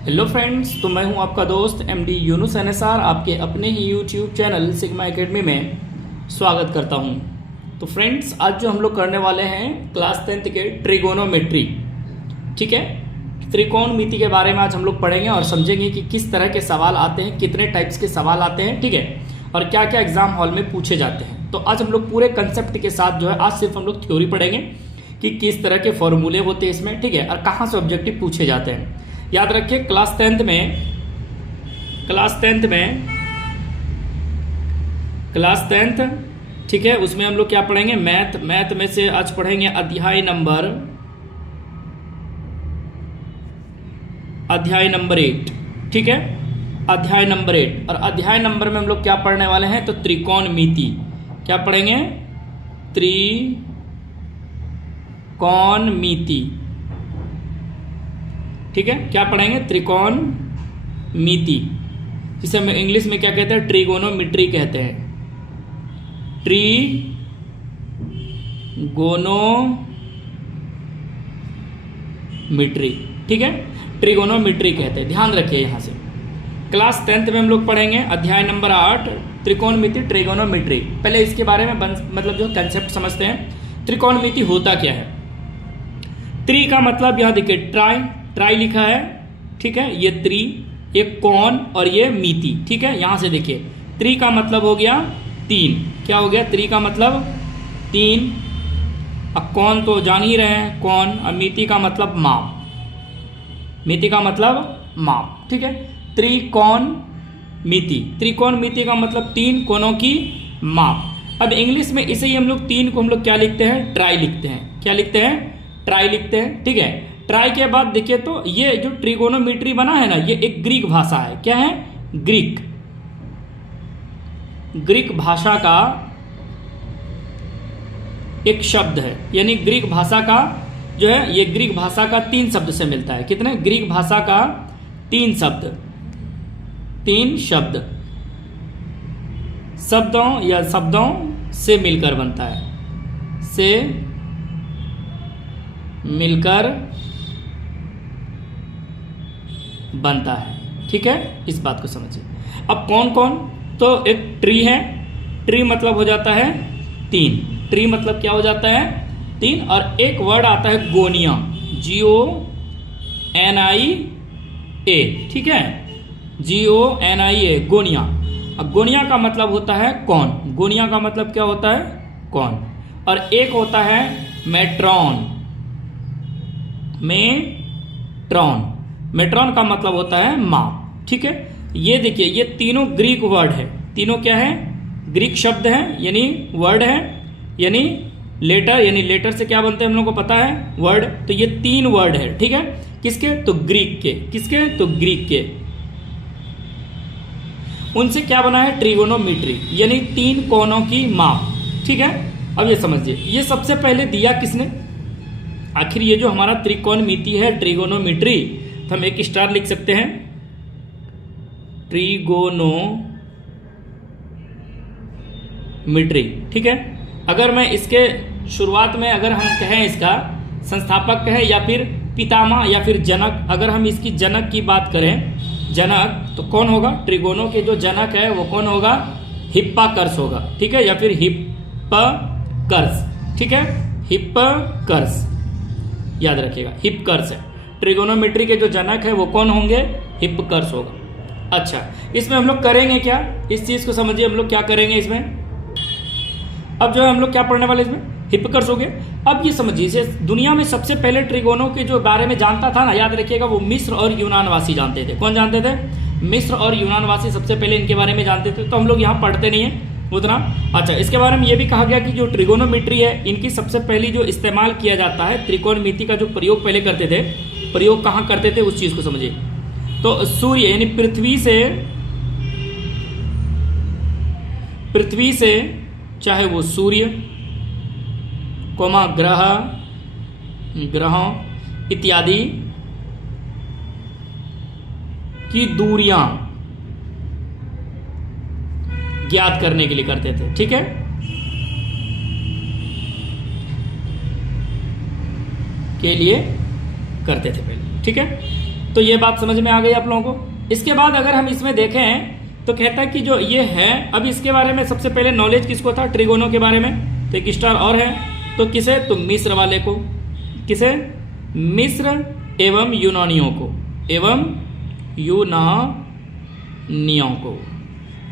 Hello friends, तो मैं हूं आपका दोस्त एमडी यूनुस एनएसआर, आपके अपने ही यूट्यूब चैनल सिग्मा एकेडमी में स्वागत करता हूं। तो फ्रेंड्स, आज जो हम लोग करने वाले हैं क्लास 10th के ट्रिगोनोमेट्री, ठीक है, त्रिकोणमिति के बारे में आज हम लोग पढ़ेंगे और समझेंगे कि किस तरह के सवाल आते हैं, कितने टाइप्स के सवाल आते हैं, ठीक है, और क्या क्या एग्जाम हॉल में पूछे जाते हैं। तो आज हम लोग पूरे कंसेप्ट के साथ जो है आज सिर्फ हम लोग थ्योरी पढ़ेंगे कि किस तरह के फॉर्मूले होते हैं इसमें, ठीक है, और कहाँ से ऑब्जेक्टिव पूछे जाते हैं। याद रखिए क्लास 10th में ठीक है, उसमें हम लोग क्या पढ़ेंगे, मैथ में से आज पढ़ेंगे अध्याय नंबर 8, ठीक है, अध्याय नंबर 8। और अध्याय नंबर में हम लोग क्या पढ़ने वाले हैं, तो त्रिकोणमिति। क्या पढ़ेंगे, त्रिकोणमिति, ठीक है, क्या पढ़ेंगे, त्रिकोणमिति, जिसे हम इंग्लिश में क्या कहते हैं, ट्रिगोनोमेट्री कहते हैं, ट्रिगोनोमेट्री, ठीक है, ट्रिगोनोमेट्री कहते हैं। ध्यान रखिए यहां से क्लास 10th में हम लोग पढ़ेंगे अध्याय नंबर 8 त्रिकोणमिति ट्रिगोनोमेट्री। पहले इसके बारे में मतलब जो कंसेप्ट समझते हैं। त्रिकोणमिति होता क्या है। त्रि का मतलब यहां देखिए ट्राई लिखा है, ठीक है, ये त्रि, ये कोण और ये मिति, ठीक है। यहां से देखिए त्रि का मतलब हो गया 3। क्या हो गया, त्रि का मतलब 3। अब कोण तो जान ही रहे हैं, कोण। और मिति का मतलब माप, मिति का मतलब माप, ठीक है। त्रिकोणमिति, त्रिकोणमिति का मतलब 3 कोणों की माप। अब इंग्लिश में इसे ही हम लोग 3 को हम लोग क्या लिखते हैं, ट्राई लिखते हैं। क्या लिखते हैं, ट्राई लिखते हैं, ठीक है। ट्राई के बाद देखिए तो ये जो ट्रिगोनोमेट्री बना है ना, ये एक ग्रीक भाषा है। क्या है, ग्रीक भाषा का एक शब्द है, यानी ग्रीक भाषा का जो है, ये ग्रीक भाषा का 3 शब्द से मिलता है। कितने, ग्रीक भाषा का 3 शब्द, शब्दों से मिलकर बनता है, से मिलकर बनता है, ठीक है। इस बात को समझिए। अब कौन कौन, तो एक ट्री है, ट्री मतलब हो जाता है 3, ट्री मतलब क्या हो जाता है 3। और एक वर्ड आता है गोनिया, GONIA, ठीक है, GONIA, गोनिया। अब गोनिया का मतलब होता है कौन, गोनिया का मतलब क्या होता है, कौन। और एक होता है मेट्रॉन, मेट्रॉन का मतलब होता है माप, ठीक है। ये देखिए ये तीनों ग्रीक वर्ड है, तीनों क्या है, ग्रीक शब्द है, यानी वर्ड है, यानी लेटर, यानी लेटर से क्या बनते हैं हम लोग को पता है, वर्ड। तो ये 3 वर्ड है, ठीक है, किसके, तो ग्रीक के। किसके, तो ग्रीक के। उनसे क्या बना है, ट्रिगोनोमेट्री, यानी 3 कोणों की माप, ठीक है। अब ये समझिए, ये सबसे पहले दिया किसने, आखिर ये जो हमारा त्रिकोणमिति है, ट्रिगोनोमेट्री, तो हम एक स्टार लिख सकते हैं, ट्रिगोनोमेट्री, ठीक है। अगर मैं इसके शुरुआत में अगर हम कहें, इसका संस्थापक कहें या फिर पितामह या फिर जनक, अगर हम इसकी जनक की बात करें, जनक, तो कौन होगा, ट्रिगोनों के जो जनक है वो कौन होगा, हिप्पाकर्स होगा, ठीक है, या फिर हिप्पकर्स, ठीक है, हिप्पकर्स, याद रखिएगा, हिप्पकर्स है। ट्रिगोनोमेट्री के जो जनक है वो कौन होंगे, हिप्पकर्स होगा। अच्छा, इसमें हम लोग करेंगे क्या, इस चीज को समझिए, हम लोग क्या करेंगे इसमें। अब जो है हम लोग क्या पढ़ने वाले इसमें, हिप्पकर्स हो गए। अब ये समझिए, इसे दुनिया में सबसे पहले ट्रिगोनों के जो बारे में जानता था ना, याद रखिएगा, वो मिस्र और यूनानवासी जानते थे। कौन जानते थे, मिस्र और यूनानवासी सबसे पहले इनके बारे में जानते थे। तो हम लोग यहाँ पढ़ते नहीं है उतना। अच्छा, इसके बारे में ये भी कहा गया कि जो ट्रिगोनोमेट्री है, इनकी सबसे पहली जो इस्तेमाल किया जाता है, त्रिकोणमिति का जो प्रयोग पहले करते थे, प्रयोग कहाँ करते थे, उस चीज को समझिए। तो सूर्य यानी पृथ्वी से चाहे वो सूर्य, ग्रहों इत्यादि की दूरियां ज्ञात करने के लिए करते थे, ठीक है। के लिए करते थे पहले, ठीक है। तो ये बात समझ में आ गई आप लोगों को। इसके बाद अगर हम इसमें देखें तो कहता है कि जो ये है, अब इसके बारे में सबसे पहले नॉलेज किसको था, ट्रिगोनों के बारे में। तो एक स्टार और है, तो किसे, तो मिस्र वाले को, किसे, मिस्र एवं यूनानियों को, एवं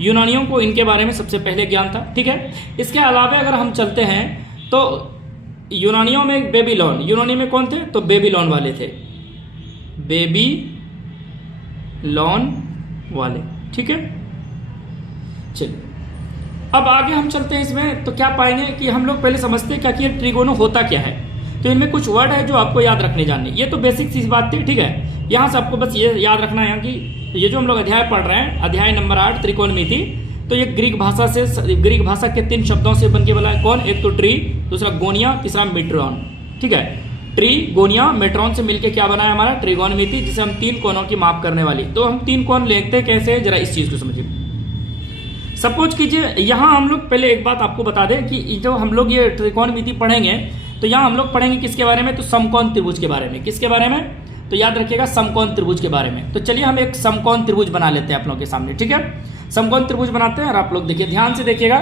यूनानियों को इनके बारे में सबसे पहले ज्ञान था। ठीक है, इसके अलावा अगर हम चलते हैं तो यूनानियों में बेबीलोन, यूनानी में कौन थे, तो बेबीलोन वाले थे, बेबीलोन वाले। ठीक है, चलिए अब आगे हम चलते हैं इसमें, तो क्या पाएंगे कि हम लोग पहले समझते हैं क्या कि ये ट्रिगोनो होता क्या है। तो इनमें कुछ वर्ड है जो आपको याद रखने जानने, ये तो बेसिक सी बात थी। ठीक है, यहाँ से आपको बस ये याद रखना है कि ये जो हम लोग अध्याय पढ़ रहे हैं, अध्याय नंबर 8 त्रिकोणमिति, तो ये ग्रीक भाषा के 3 शब्दों से बन के बना है। कौन, एक तो ट्री, दूसरा गोनिया, तीसरा मेट्रॉन। ठीक है, ट्री, गोनिया, मेट्रॉन से मिलकर क्या बना है हमारा त्रिकोणमिति, जिसे हम 3 कोनों की माप करने वाली। तो हम 3 कोण लेते हैं कैसे, जरा इस चीज को समझिए। सपोज कीजिए यहाँ हम लोग पहले एक बात आपको बता दें कि जो हम लोग ये त्रिकोणमिति पढ़ेंगे, तो यहाँ हम लोग पढ़ेंगे किसके बारे में, तो समकोण त्रिभुज के बारे में। किसके बारे में, तो याद रखिएगा समकोण त्रिभुज के बारे में। तो चलिए हम एक समकोण त्रिभुज बना लेते हैं आप लोगों के सामने। ठीक है, समकोण त्रिभुज बनाते हैं और आप लोग देखिए ध्यान से देखिएगा,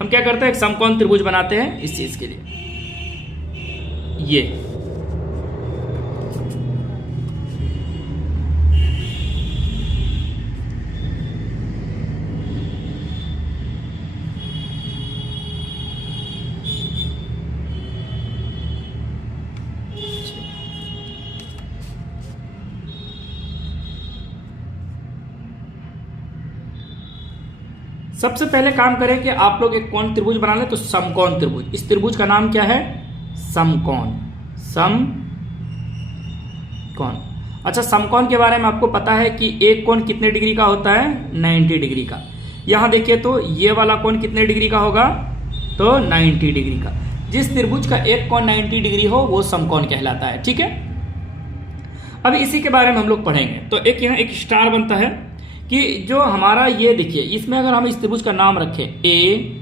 हम क्या करते हैं, एक समकोण त्रिभुज बनाते हैं इस चीज के लिए। ये सबसे पहले काम करें कि आप लोग एक कौन त्रिभुज बना लें, तो समकोण त्रिभुज। इस त्रिभुज का नाम क्या है, समकोण। समकोण, अच्छा समकोण के बारे में आपको पता है कि एक कोण कितने डिग्री का होता है, 90 डिग्री का। यहां देखिए तो ये वाला कोण कितने डिग्री का होगा, तो 90 डिग्री का। जिस त्रिभुज का एक कोण 90 डिग्री हो वो समकोण कहलाता है। ठीक है, अब इसी के बारे में हम लोग पढ़ेंगे। तो एक यहाँ एक स्टार बनता है कि जो हमारा ये देखिए, इसमें अगर हम इस त्रिभुज का नाम रखें ए,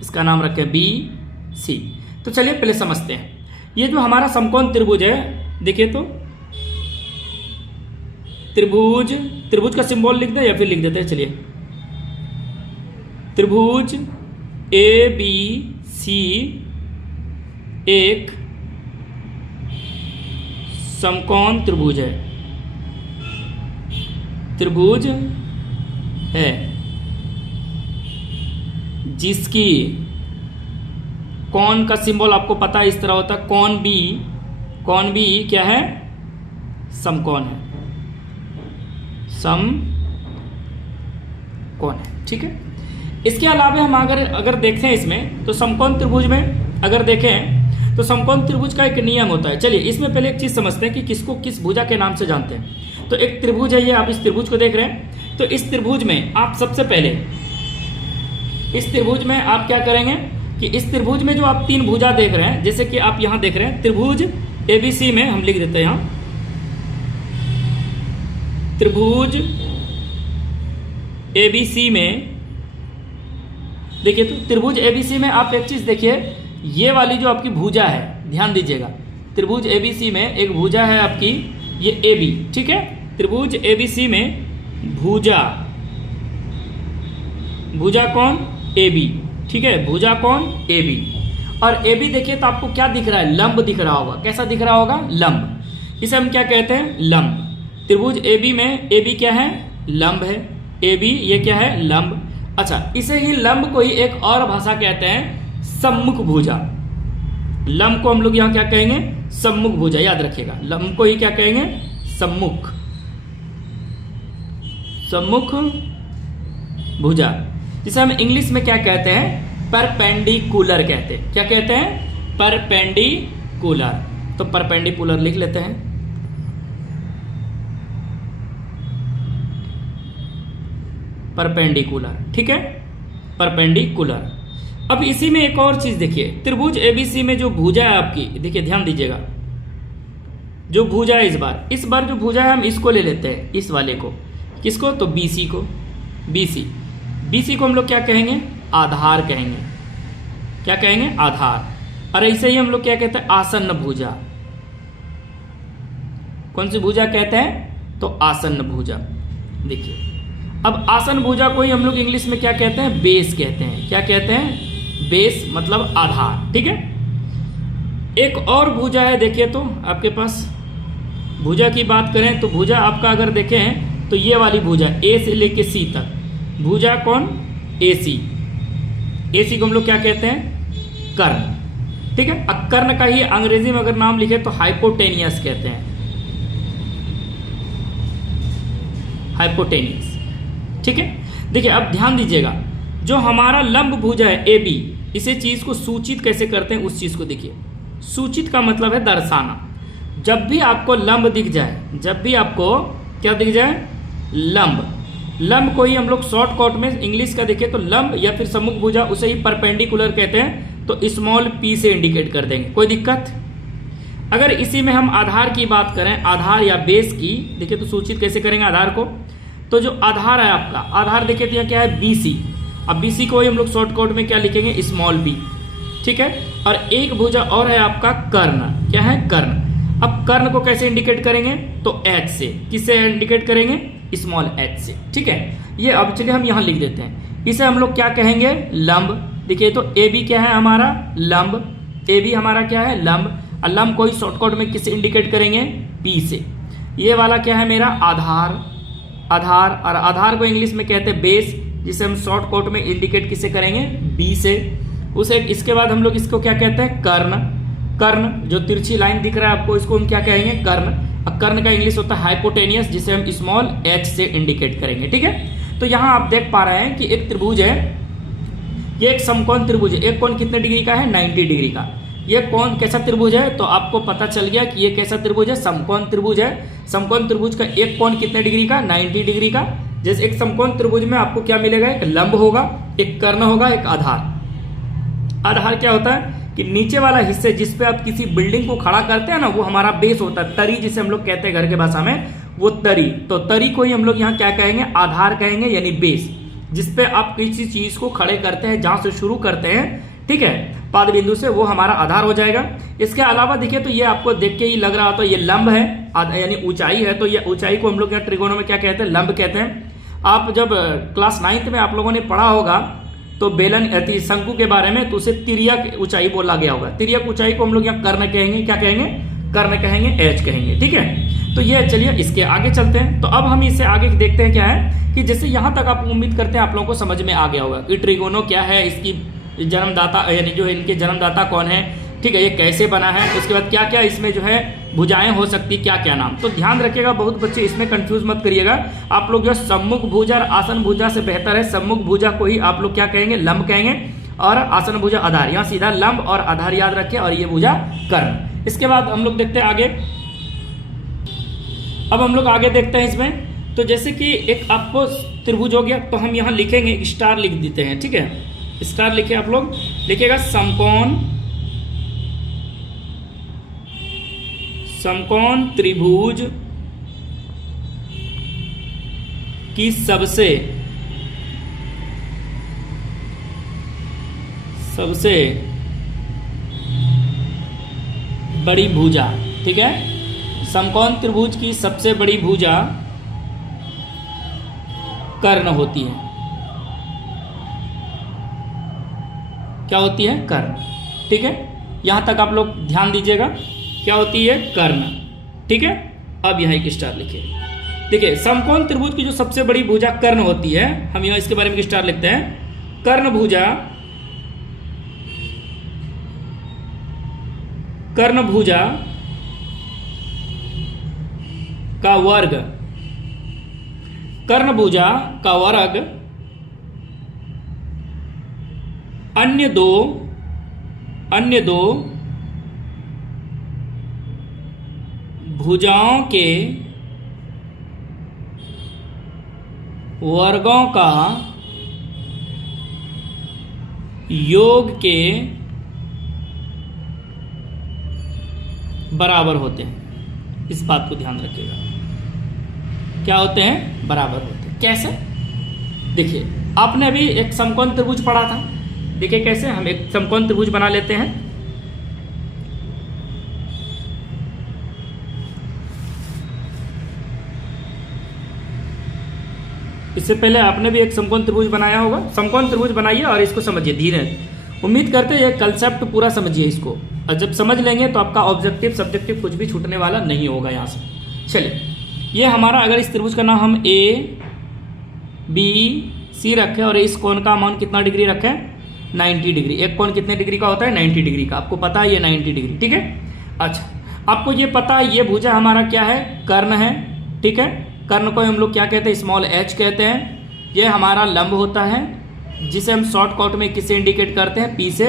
इसका नाम रखें बी, सी, तो चलिए पहले समझते हैं। ये जो हमारा समकोण त्रिभुज है, देखिए तो त्रिभुज का सिंबल लिख दे या फिर लिख देते हैं, चलिए त्रिभुज ए बी सी एक समकोण त्रिभुज है, त्रिभुज है जिसकी कोण का सिंबल आपको पता है इस तरह होता है, कोण बी क्या है, समकोण है, समकोण है। ठीक है, इसके अलावा हम अगर देखते हैं इसमें, तो समकोण त्रिभुज में अगर देखें तो समकोण त्रिभुज का एक नियम होता है। चलिए इसमें पहले एक चीज समझते हैं कि किसको किस भुजा के नाम से जानते हैं। तो एक त्रिभुज है, ये आप इस त्रिभुज को देख रहे हैं, तो इस त्रिभुज में आप सबसे पहले इस त्रिभुज में आप क्या करेंगे कि इस त्रिभुज में जो आप 3 भुजा देख रहे हैं, जैसे कि आप यहां देख रहे हैं त्रिभुज एबीसी में, हम लिख देते हैं यहां त्रिभुज एबीसी में। देखिए तो त्रिभुज एबीसी में आप एक चीज देखिए, ये वाली जो आपकी भुजा है, ध्यान दीजिएगा, त्रिभुज एबीसी में एक भुजा है आपकी ये ए बी। ठीक है, त्रिभुज एबीसी में भुजा कौन, ए बी। ठीक है, भुजा कौन, ए बी। और ए बी देखिए तो आपको क्या दिख रहा है, लंब दिख रहा होगा। कैसा दिख रहा होगा, लंब। इसे हम क्या कहते हैं, लंब। त्रिभुज ए बी में ए बी क्या है, लंब है, ए बी ये क्या है, लंब। अच्छा, इसे ही लंब को ही एक और भाषा कहते हैं सम्मुख भुजा। लंब को हम लोग यहाँ क्या कहेंगे, सम्मुख भुजा, याद रखिएगा। लंब को ही क्या कहेंगे, सम्मुख भुजा, जिसे हम इंग्लिश में क्या कहते हैं, परपेंडिकुलर कहते हैं। क्या कहते हैं, परपेंडिकुलर। तो परपेंडिकुलर लिख लेते हैं, परपेंडिकुलर। ठीक है, परपेंडिकुलर। अब इसी में एक और चीज देखिए, त्रिभुज एबीसी में जो भुजा है आपकी, देखिए ध्यान दीजिएगा, जो भुजा है इस बार जो भुजा है हम इसको ले लेते हैं, इस वाले को, किसको, तो बीसी को। बीसी को हम लोग क्या कहेंगे, आधार कहेंगे। क्या कहेंगे, आधार। और ऐसे ही हम लोग क्या कहते हैं, आसन्न भुजा। कौन सी भुजा कहते हैं? तो आसन्न भुजा। देखिए, अब आसन्न भुजा को ही हम लोग इंग्लिश में क्या कहते हैं? बेस कहते हैं। क्या कहते हैं? बेस मतलब आधार। ठीक है। एक और भुजा है, देखिए तो आपके पास भुजा की बात करें तो भुजा आपका अगर देखें तो ये वाली भुजा ए से लेके सी तक भुजा कौन? AC। AC को हम लोग क्या कहते हैं? कर्ण। ठीक है। अब कर्ण का ही अंग्रेजी में अगर नाम लिखे तो हाइपोटेनियस कहते हैं। हाइपोटेनियस। ठीक है। देखिए, अब ध्यान दीजिएगा, जो हमारा लंब भुजा है AB, इसे चीज को सूचित कैसे करते हैं उस चीज को देखिए। सूचित का मतलब है दर्शाना। जब भी आपको लंब दिख जाए, जब भी आपको क्या दिख जाए? लंब। लंब को ही हम लोग शॉर्टकट में इंग्लिश का देखें तो लंब या फिर सम्मुख भुजा, उसे ही परपेंडिकुलर कहते हैं, तो स्मॉल p से इंडिकेट कर देंगे। कोई दिक्कत? अगर इसी में हम आधार की बात करें, आधार या बेस की, देखिए तो सूचित कैसे करेंगे आधार को? तो जो आधार है आपका, आधार देखिए तो यहाँ क्या है? BC। अब BC को ही हम लोग शॉर्टकट में क्या लिखेंगे? Small b। ठीक है। और एक भुजा और है आपका कर्ण। क्या है? कर्ण। अब कर्ण को कैसे इंडिकेट करेंगे? तो H से। किससे इंडिकेट करेंगे? स्मॉल h से। ठीक है। ये अब चलिए हम यहाँ लिख देते हैं, इसे हम लोग क्या कहेंगे? लंब। देखिए तो AB क्या है हमारा? लंब। AB हमारा क्या है? लंब। और लंब को ही शॉर्टकट में किससे इंडिकेट करेंगे? P से। ये वाला क्या है मेरा? आधार। आधार, और आधार को इंग्लिश में कहते हैं बेस, जिसे हम शॉर्टकट में इंडिकेट किससे करेंगे? B से। उसे इसके बाद हम लोग इसको क्या कहते हैं? कर्ण। कर्ण, जो तिरछी लाइन दिख रहा है आपको, इसको हम क्या कहेंगे? कर्ण। अब कर्ण का इंग्लिश होता है हाइपोटेनियस, जिसे हम स्मॉल h से इंडिकेट करेंगे। ठीक है। तो यहाँ आप देख पा रहे हैं कि एक त्रिभुज है, ये एक समकोण त्रिभुज है। एक कोण कितने डिग्री का है? 90 डिग्री का। ये कौन कैसा त्रिभुज है? तो आपको पता चल गया कि ये कैसा त्रिभुज है? समकोण त्रिभुज है। समकोण त्रिभुज का एक कोण कितने डिग्री का? 90 डिग्री का। जैसे एक समकोण त्रिभुज में आपको क्या मिलेगा? एक लंब होगा, एक कर्ण होगा, एक आधार। आधार क्या होता है कि नीचे वाला हिस्से जिस पे आप किसी बिल्डिंग को खड़ा करते हैं ना, वो हमारा बेस होता है। तरी जिसे हम लोग कहते हैं घर के भाषा में, वो तरी। तो तरी को ही हम लोग यहाँ क्या कहेंगे? आधार कहेंगे, यानी बेस, जिसपे आप किसी चीज को खड़े करते हैं, जहां से शुरू करते हैं, ठीक है, पाद बिंदु से, वो हमारा आधार हो जाएगा। इसके अलावा देखिए तो ये आपको देख के ही लग रहा हो तो ये लंब है, यानी ऊंचाई है। तो ये ऊंचाई को हम लोग यहाँ त्रिकोणों में क्या कहते हैं? लंब कहते हैं। आप जब क्लास 9th में आप लोगों ने पढ़ा होगा तो बेलन शंकु के बारे में, तो उसे तिर्यक ऊंचाई बोला गया होगा। तिर्यक ऊंचाई को हम लोग यहाँ कर्ण कहेंगे। क्या कहेंगे? कर्ण कहेंगे, h कहेंगे। ठीक है। तो ये चलिए इसके आगे चलते हैं। तो अब हम इससे आगे देखते हैं क्या है कि जैसे यहाँ तक आप उम्मीद करते हैं आप लोगों को समझ में आ गया होगा कि त्रिकोणों क्या है, इसकी जन्मदाता यानी जो इनके जन्मदाता कौन है, ठीक है, ये कैसे बना है, उसके बाद क्या क्या इसमें जो है भुजाएं हो सकती, क्या क्या नाम। तो ध्यान रखिएगा, बहुत बच्चे इसमें कंफ्यूज मत करिएगा। आप लोग जो सम्मुख भुजा और आसन भुजा से बेहतर है सम्मुख भुजा को ही आप लोग क्या कहेंगे? लंब कहेंगे, और आसन भुजा आधार। यहाँ सीधा लंब और आधार याद रखें, और ये भुजा कर्ण। इसके बाद हम लोग देखते हैं आगे। अब हम लोग आगे देखते हैं इसमें। तो जैसे कि एक आपको त्रिभुज हो गया, तो हम यहाँ लिखेंगे, एक स्टार लिख देते हैं। ठीक है, स्टार लिखे, आप लोग लिखिएगा समकोण त्रिभुज की सबसे बड़ी भुजा। ठीक है, समकोण त्रिभुज की सबसे बड़ी भुजा कर्ण होती है। क्या होती है? कर्ण। ठीक है, यहां तक आप लोग ध्यान दीजिएगा। क्या होती है? कर्ण। ठीक है, अब यहाँ एक स्टार लिखिए। देखिए, समकोण त्रिभुज की जो सबसे बड़ी भुजा कर्ण होती है, हम यहाँ इसके बारे में स्टार लिखते हैं। कर्ण भुजा का वर्ग, कर्ण भुजा का वर्ग अन्य दो भुजाओं के वर्गों का योग के बराबर होते हैं। इस बात को ध्यान रखिएगा। क्या होते हैं? बराबर होते हैं। कैसे? देखिए, आपने अभी एक समकोण त्रिभुज पढ़ा था। देखिए कैसे हम एक समकोण त्रिभुज बना लेते हैं। इससे पहले आपने भी एक समकोण त्रिभुज बनाया होगा, समकोण त्रिभुज बनाइए और इसको समझिए धीरे। उम्मीद करते हैं ये कंसेप्ट पूरा समझिए इसको, और जब समझ लेंगे तो आपका ऑब्जेक्टिव सब्जेक्टिव कुछ भी छूटने वाला नहीं होगा यहाँ से। चलिए, ये हमारा अगर इस त्रिभुज का नाम हम ए बी सी रखें और इस कोण का मान कितना डिग्री रखें, 90 डिग्री। एक कोण कितने डिग्री का होता है, 90 डिग्री का, आपको पता है ये 90 डिग्री, ठीक है। अच्छा, आपको ये पता है ये भुजा हमारा क्या है, कर्ण है, ठीक है। कर्ण को हम लोग क्या कहते हैं, स्मॉल एच कहते हैं। ये हमारा लंब होता है जिसे हम शॉर्टकट में किससे इंडिकेट करते हैं, पी से।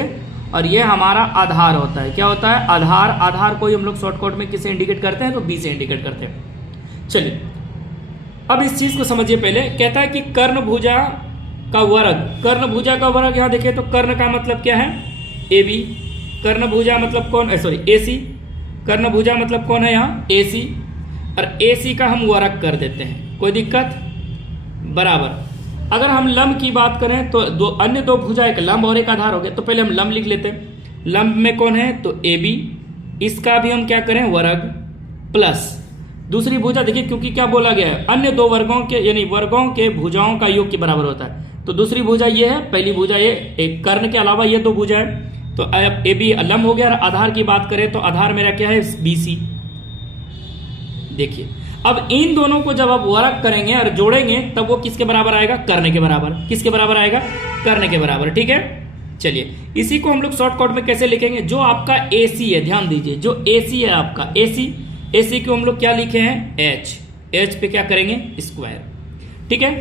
और ये हमारा आधार होता है, क्या होता है, आधार। आधार को ही हम लोग शॉर्टकट में किससे इंडिकेट करते हैं, तो बी से इंडिकेट करते हैं। चलिए, अब इस चीज को समझिए। पहले कहता है कि कर्ण भुजा का वर्ग, कर्ण भुजा का वर्ग यहाँ देखिए तो कर्ण का मतलब क्या है, ए बी। कर्ण भुजा मतलब कौन, सॉरी ए सी। कर्ण भुजा मतलब कौन है यहाँ, ए सी। और ए सी का हम वर्ग कर देते हैं, कोई दिक्कत, बराबर। अगर हम लंब की बात करें तो अन्य दो भुजा, एक लंब और एक आधार हो गया, तो पहले हम लंब लिख लेते हैं। लंब में कौन है, तो ए बी। इसका भी हम क्या करें, वर्ग, प्लस दूसरी भुजा। देखिए क्योंकि क्या बोला गया है, अन्य दो वर्गों के यानी वर्गों के भुजाओं का योग के बराबर होता है। तो दूसरी भुजा ये है, पहली भुजा ये, एक कर्ण के अलावा ये दो भुजा है। तो अब ए बी लंब हो गया। और आधार की बात करें तो आधार मेरा क्या है, बी सी। देखिए, अब इन दोनों को जब आप वर्ग करेंगे और जोड़ेंगे तब वो किसके बराबर आएगा, कर्ण के बराबर। किसके बराबर आएगा, कर्ण के बराबर, ठीक है। चलिए, इसी को हम लोग शॉर्टकट में कैसे लिखेंगे, जो आपका ए सी है, ध्यान दीजिए, जो ए सी है आपका ए सी, ए सी को हम लोग क्या लिखे हैं, एच। एच पे क्या करेंगे, स्क्वायर, ठीक है।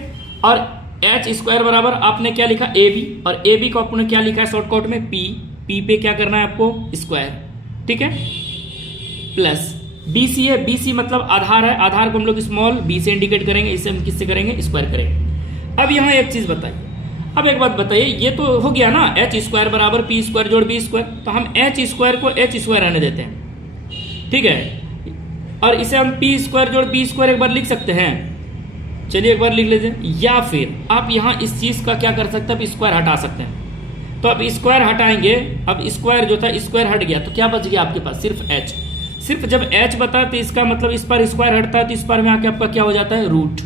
और एच स्क्वायर बराबर आपने क्या लिखा, ए बी। और ए बी को आपने क्या लिखा है शॉर्टकट में, पी। पी पे क्या करना है आपको, स्क्वायर, ठीक है, प्लस बी सी है। बी सी मतलब आधार है, आधार को हम लोग स्मॉल बी से इंडिकेट करेंगे, इसे हम किससे करेंगे, स्क्वायर करेंगे। अब यहाँ एक चीज बताइए, अब एक बात बताइए, ये तो हो गया ना, एच स्क्वायर बराबर पी स्क्वायर जोड़ बी स्क्वायर। तो हम एच स्क्वायर को एच स्क्वायर रहने देते हैं, ठीक है। और इसे हम पी स्क्वायर जोड़ बी स्क्वायर एक बार लिख सकते हैं। चलिए एक बार लिख लीजिए। या फिर आप यहाँ इस चीज का क्या कर सकते हैं, आप स्क्वायर हटा सकते हैं। तो अब स्क्वायर हटाएंगे, अब स्क्वायर जो था स्क्वायर हट गया, तो क्या बच गया आपके पास, सिर्फ एच। सिर्फ जब एच बता तो इसका मतलब इस पर स्क्वायर हटता है तो इस पर में आके आपका क्या हो जाता है, रूट।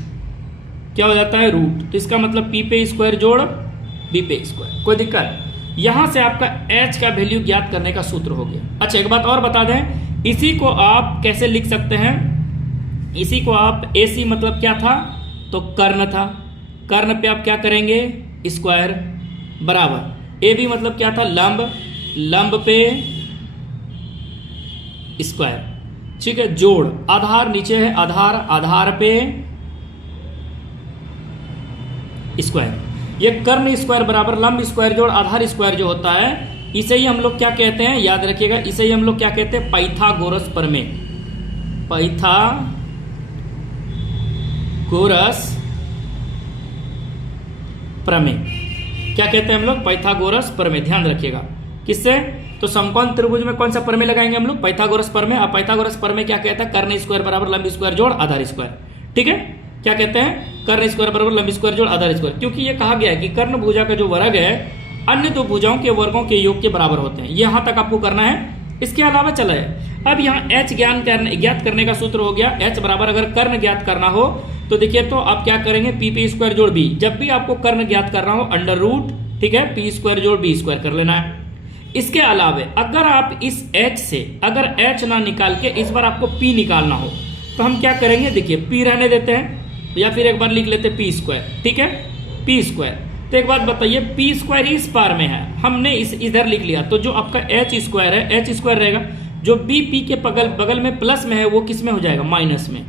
क्या हो जाता है, रूट। तो इसका मतलब पी पे स्क्वायर जोड़ बी पे स्क्वायर, कोई दिक्कत। यहां से आपका एच का वैल्यू ज्ञात करने का सूत्र हो गया। अच्छा, एक बात और बता दें, इसी को आप कैसे लिख सकते हैं, इसी को आप ए सी मतलब क्या था, तो कर्ण था। कर्ण पे आप क्या करेंगे, स्क्वायर, बराबर। ए बी मतलब क्या था, लंब। लंब पे स्क्वायर, ठीक है, जोड़। आधार नीचे है, आधार, आधार पे स्क्वायर। ये कर्ण स्क्वायर बराबर लंब स्क्वायर जोड़ आधार स्क्वायर जो होता है, इसे ही हम लोग क्या कहते हैं, याद रखिएगा, इसे ही हम लोग क्या कहते हैं, पाइथागोरस प्रमेय। पाइथागोरस प्रमेय क्या कहते हैं हम लोग, पाइथागोरस प्रमेय। ध्यान रखिएगा, किससे, तो समकोण त्रिभुज में कौन सा प्रमेय लगाएंगे हम लोग, पाइथागोरस प्रमेय। अब पाइथागोरस प्रमेय क्या कहता है, कर्ण स्क्वायर बराबर लंब स्क्वायर जोड़ आधार स्क्वायर, ठीक है। क्या कहते हैं, कर्ण स्क्वायर बराबर लंब स्क्वायर जोड़ आधार स्क्वायर। क्योंकि ये कहा गया है कि कर्ण भुजा का जो वर्ग है अन्य दो भुजाओं के वर्गों के योग के बराबर होते हैं। यहां तक आपको करना है, इसके अलावा चला है। अब यहाँ एच ज्ञात करने का सूत्र हो गया, एच बराबर अगर कर्ण ज्ञात करना हो तो देखिए, तो आप क्या करेंगे, पी पे स्क्वायर जोड़ बी। जब भी आपको कर्ण ज्ञात करना हो, अंडर रूट, ठीक है, पी स्क्वायर जोड़ बी स्क्वायर कर लेना है। इसके अलावा अगर आप इस h से अगर h ना निकाल के इस बार आपको p निकालना हो तो हम क्या करेंगे, देखिए p रहने देते हैं या फिर एक बार लिख लेते हैं p स्क्वायर, ठीक है, p स्क्वायर। तो एक बात बताइए, p स्क्वायर इस पार में है, हमने इस इधर लिख लिया, तो जो आपका h स्क्वायर है, h स्क्वायर रहेगा। जो b p के बगल में प्लस में है वो किस में हो जाएगा, माइनस में,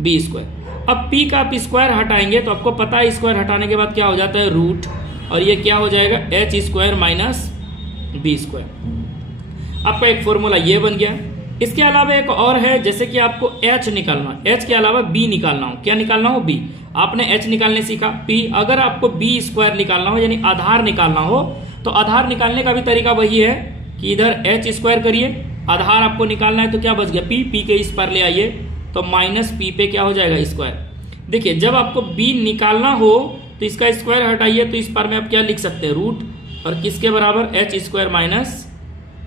b स्क्वायर। अब p का आप स्क्वायर हटाएंगे तो आपको पता है स्क्वायर हटाने के बाद क्या हो जाता है, रूट। और ये क्या हो जाएगा, h square minus B square. आपका एक फॉर्मूला ये बन गया। इसके अलावा एक और है, जैसे कि आपको h निकालना, h के अलावा b निकालना हो, क्या निकालना हो, b। आपने h निकालने सीखा, p। अगर आपको b स्क्वायर निकालना हो यानी आधार निकालना हो तो आधार निकालने का भी तरीका वही है कि इधर h स्क्वायर करिए, आधार आपको निकालना है तो क्या बच गया, p के इस पर ले आइए तो माइनस p पे क्या हो जाएगा, स्क्वायर। देखिए, जब आपको b निकालना हो तो इसका स्क्वायर हटाइए तो इस पर में आप क्या लिख सकते हैं, रूट। और किसके बराबर, H square minus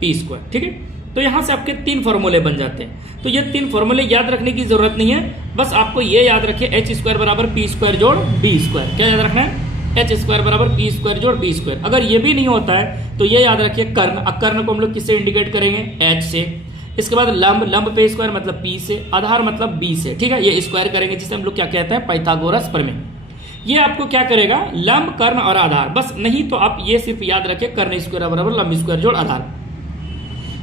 P square, ठीक है। तो यहाँ से आपके 3 फॉर्मूले बन जाते हैं। तो ये 3 फॉर्मूले याद रखने की जरूरत नहीं है, बस आपको ये याद रखिए एच स्क्वायर बराबर पी स्क्वायर जोड़ डी स्क्वायर। क्या याद रखना है? एच स्क्वायर बराबर पी स्क्वायर जोड़ डी स्क्वायर। अगर ये भी नहीं होता है तो ये याद रखिए कर्ण। अब कर्ण को हम लोग किससे इंडिकेट करेंगे? एच से। इसके बाद लंब, लंब पे स्क्वायर मतलब पी से, आधार मतलब बी से। ठीक है, ये स्क्वायर करेंगे जिसे हम लोग क्या कहते हैं? पाइथागोरस प्रमेय। ये आपको क्या करेगा? लंब, कर्ण और आधार। बस नहीं तो आप ये सिर्फ याद रखिए कर्ण स्क्वायर बराबर लंब स्क्वायर जोड़ आधार।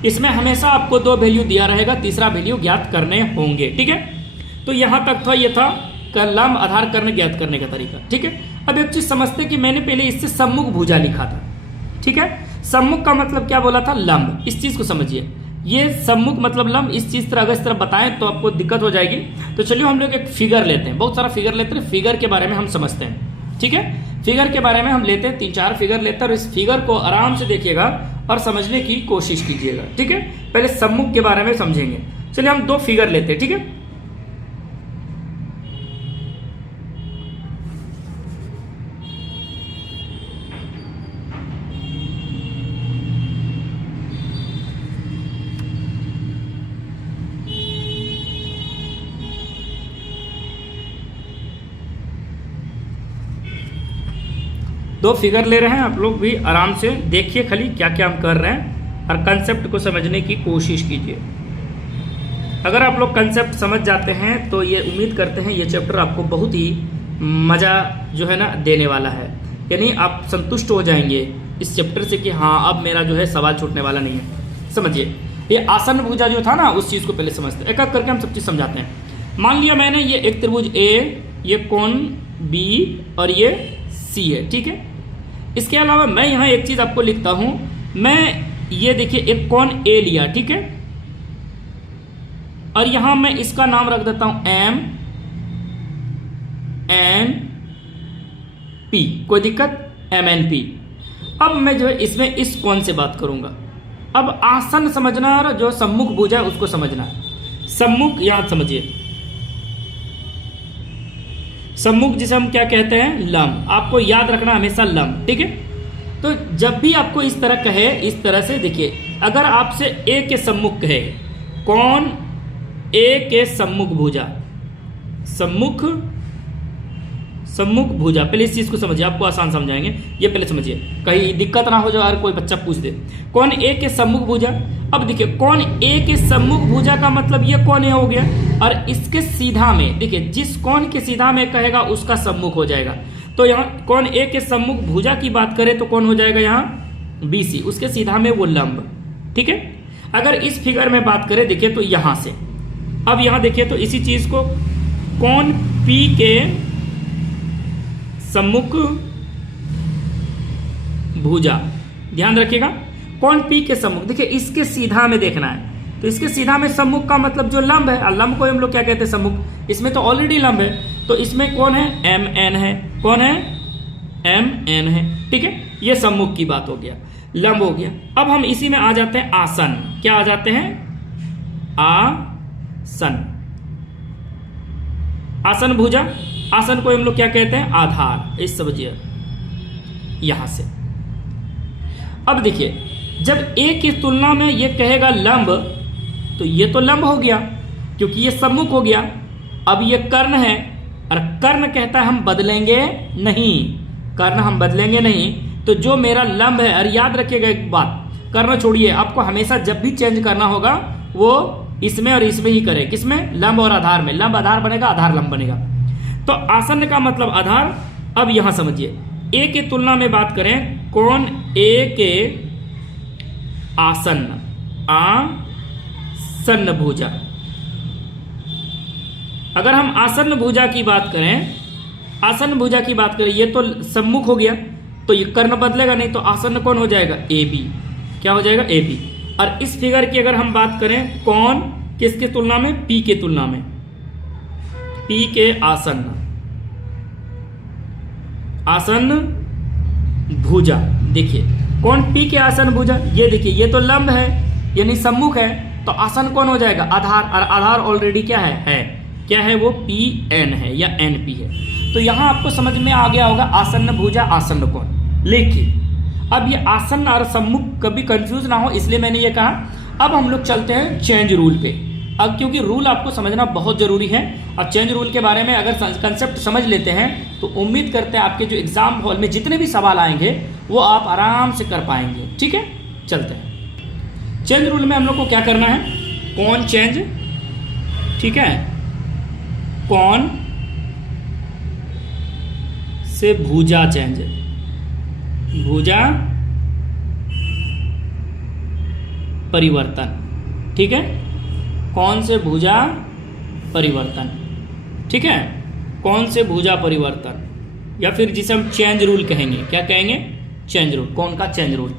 इसमें हमेशा आपको 2 वैल्यू दिया रहेगा, तीसरा वैल्यू ज्ञात करने होंगे। ठीक है, तो यहां तक था, ये था लंब, आधार, कर्ण ज्ञात करने का तरीका। ठीक है, अब एक चीज समझते कि मैंने पहले इससे सम्मुख भुजा लिखा था। ठीक है, सम्मुख का मतलब क्या बोला था? लंब। इस चीज को समझिए, ये सम्मुख मतलब लंब। इस चीज तरह अगर इस तरह बताएं तो आपको दिक्कत हो जाएगी। तो चलिए हम लोग एक फिगर लेते हैं, बहुत सारा फिगर लेते हैं, फिगर के बारे में हम समझते हैं। ठीक है, फिगर के बारे में हम लेते हैं, 3-4 फिगर लेते हैं और इस फिगर को आराम से देखिएगा और समझने की कोशिश कीजिएगा। ठीक है, पहले सम्मुख के बारे में समझेंगे। चलिए हम 2 फिगर लेते हैं। ठीक है, दो फिगर ले रहे हैं, आप लोग भी आराम से देखिए खाली क्या क्या हम कर रहे हैं और कंसेप्ट को समझने की कोशिश कीजिए। अगर आप लोग कंसेप्ट समझ जाते हैं तो ये उम्मीद करते हैं ये चैप्टर आपको बहुत ही मज़ा जो है ना देने वाला है, यानी आप संतुष्ट हो जाएंगे इस चैप्टर से कि हाँ अब मेरा जो है सवाल छूटने वाला नहीं है। समझिए, ये आसन भुजा जो था ना उस चीज़ को पहले समझते हैं, एक एक करके हम सब चीज़ समझाते हैं। मान लिया मैंने ये एक त्रिभुज ए, ये कोण बी और ये सी है। ठीक है, इसके अलावा मैं यहाँ एक चीज आपको लिखता हूं, मैं ये देखिए एक कोण ए लिया। ठीक है, और यहां मैं इसका नाम रख देता हूं एम एन पी। कोई दिक्कत? M N P. अब मैं जो है इसमें इस कोण से बात करूंगा। अब आसन समझना और जो सम्मुख भुजा है उसको समझना है। सम्मुख याद समझिए, सम्मुख जिसे हम क्या कहते हैं? लंब। आपको याद रखना हमेशा लंब। ठीक है, तो जब भी आपको इस तरह कहे, इस तरह से देखिए, अगर आपसे ए के सम्मुख कहे, कौन ए के सम्मुख भुजा, सम्मुख सम्मुख भुजा, पहले इस चीज को समझिए, आपको आसान समझाएंगे। ये पहले समझिए, कहीं दिक्कत ना हो जाए और कोई बच्चा पूछ दे कौन ए के सम्मुख भुजा। अब देखिए कौन ए के सम्मुख भुजा का मतलब ये कौन ए हो गया, और इसके सीधा में देखिए जिस कौन के सीधा में कहेगा उसका सम्मुख हो जाएगा। तो यहाँ कौन ए के सम्मुख भुजा की बात करें तो कौन हो जाएगा? यहाँ बीसी, उसके सीधा में वो लंब। ठीक है, अगर इस फिगर में बात करें देखिए तो यहां से, अब यहां देखिए तो इसी चीज को कौन पी के सम्मुख भुजा, ध्यान रखिएगा, कौन पी के सम्मुख, देखिए इसके सीधा में देखना है। तो इसके सीधा में सम्मुख का मतलब जो लंब है, और लंब को हम लोग क्या कहते हैं? सम्मुख। इसमें तो ऑलरेडी लंब है, तो इसमें कौन है? एम एन है। कौन है? एम एन है। ठीक है, ये सम्मुख की बात हो गया, लंब हो गया। अब हम इसी में आ जाते हैं आसन। क्या आ जाते हैं? आसन। आसन भुजा, आसन को हम लोग क्या कहते हैं? आधार। इस समझिए यहां से। अब देखिए जब ए की तुलना में ये कहेगा लंब, तो ये तो लंब हो गया क्योंकि ये सम्मुख हो गया। अब ये कर्ण है, और कर्ण कहता है हम बदलेंगे नहीं, कर्ण हम बदलेंगे नहीं। तो जो मेरा लंब है, और याद रखिएगा एक बात, कर्ण छोड़िए, आपको हमेशा जब भी चेंज करना होगा वो इसमें और इसमें ही करें। किसमें? लंब और आधार में। लंब आधार बनेगा, आधार लंब बनेगा। तो आसन का मतलब आधार। अब यहां समझिए, ए की तुलना में बात करें, कौन ए के आसन्न, आसन्न भुजा। अगर हम आसन्न भुजा की बात करें, आसन्न भुजा की बात करें, ये तो सम्मुख हो गया, तो ये कर्ण बदलेगा नहीं, तो आसन्न कौन हो जाएगा? A B. क्या हो जाएगा? A B. और इस फिगर की अगर हम बात करें, कौन किसके तुलना में? पी के तुलना में, पी के आसन्न, आसन्न भुजा। देखिए कौन पी के आसन्न भुजा, ये देखिए ये तो लंब है यानी सम्मुख है, तो आसन कौन हो जाएगा? आधार। और आधार ऑलरेडी क्या है? क्या है वो? पी एन है या एन पी है। तो यहां आपको समझ में आ गया होगा आसन्न भुजा, आसन्न कोण। लेकिन अब ये आसन्न और सम्मुख कभी कंफ्यूज ना हो इसलिए मैंने ये कहा। अब हम लोग चलते हैं चेंज रूल पे। अब क्योंकि रूल आपको समझना बहुत जरूरी है, और चेंज रूल के बारे में अगर कंसेप्ट समझ लेते हैं तो उम्मीद करते हैं आपके जो एग्जाम हॉल में जितने भी सवाल आएंगे वो आप आराम से कर पाएंगे। ठीक है, चलते हैं। चेंज रूल में हम लोग को क्या करना है, कौन चेंज, ठीक है, कौन से भुजा चेंज, भुजा परिवर्तन, ठीक है, कौन से भुजा परिवर्तन, ठीक है, कौन से भुजा परिवर्तन, या फिर जिसे हम चेंज रूल कहेंगे। क्या कहेंगे, चेंज रूल। कौन का चेंज रूल,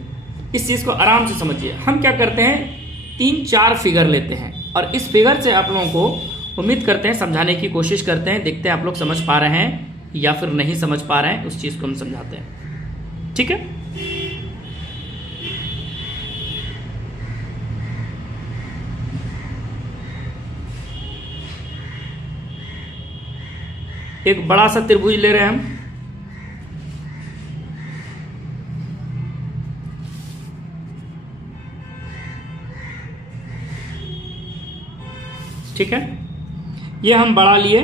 इस चीज को आराम से समझिए। हम क्या करते हैं, 3-4 फिगर लेते हैं और इस फिगर से आप लोगों को उम्मीद करते हैं समझाने की कोशिश करते हैं, देखते हैं आप लोग समझ पा रहे हैं या फिर नहीं समझ पा रहे हैं, उस चीज को हम समझाते हैं। ठीक है, एक बड़ा सा त्रिभुज ले रहे हैं हम, ठीक है, ये हम बड़ा लिए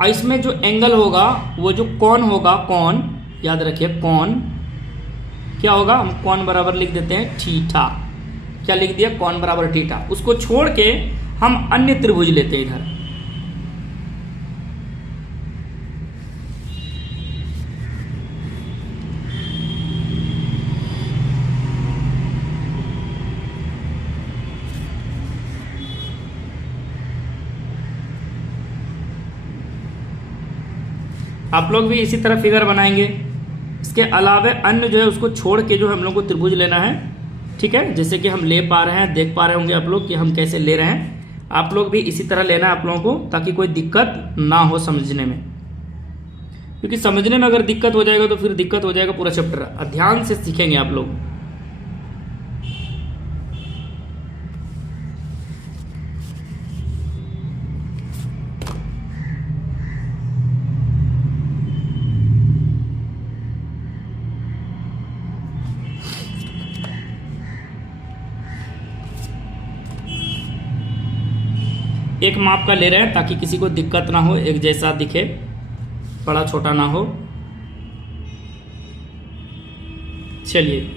और इसमें जो एंगल होगा वो जो कोण होगा, कोण याद रखिए, कोण क्या होगा, हम कोण बराबर लिख देते हैं थीटा। क्या लिख दिया, कोण बराबर थीटा। उसको छोड़ के हम अन्य त्रिभुज लेते हैं इधर, आप लोग भी इसी तरह फिगर बनाएंगे। इसके अलावा अन्य जो है उसको छोड़ के जो हम लोग को त्रिभुज लेना है। ठीक है, जैसे कि हम ले पा रहे हैं, देख पा रहे होंगे आप लोग कि हम कैसे ले रहे हैं। आप लोग भी इसी तरह लेना है आप लोगों को, ताकि कोई दिक्कत ना हो समझने में, क्योंकि समझने में अगर दिक्कत हो जाएगा तो फिर दिक्कत हो जाएगा पूरा चैप्टर। ध्यान से सीखेंगे आप लोग। एक माप का ले रहे हैं ताकि किसी को दिक्कत ना हो, एक जैसा दिखे, बड़ा छोटा ना हो। चलिए,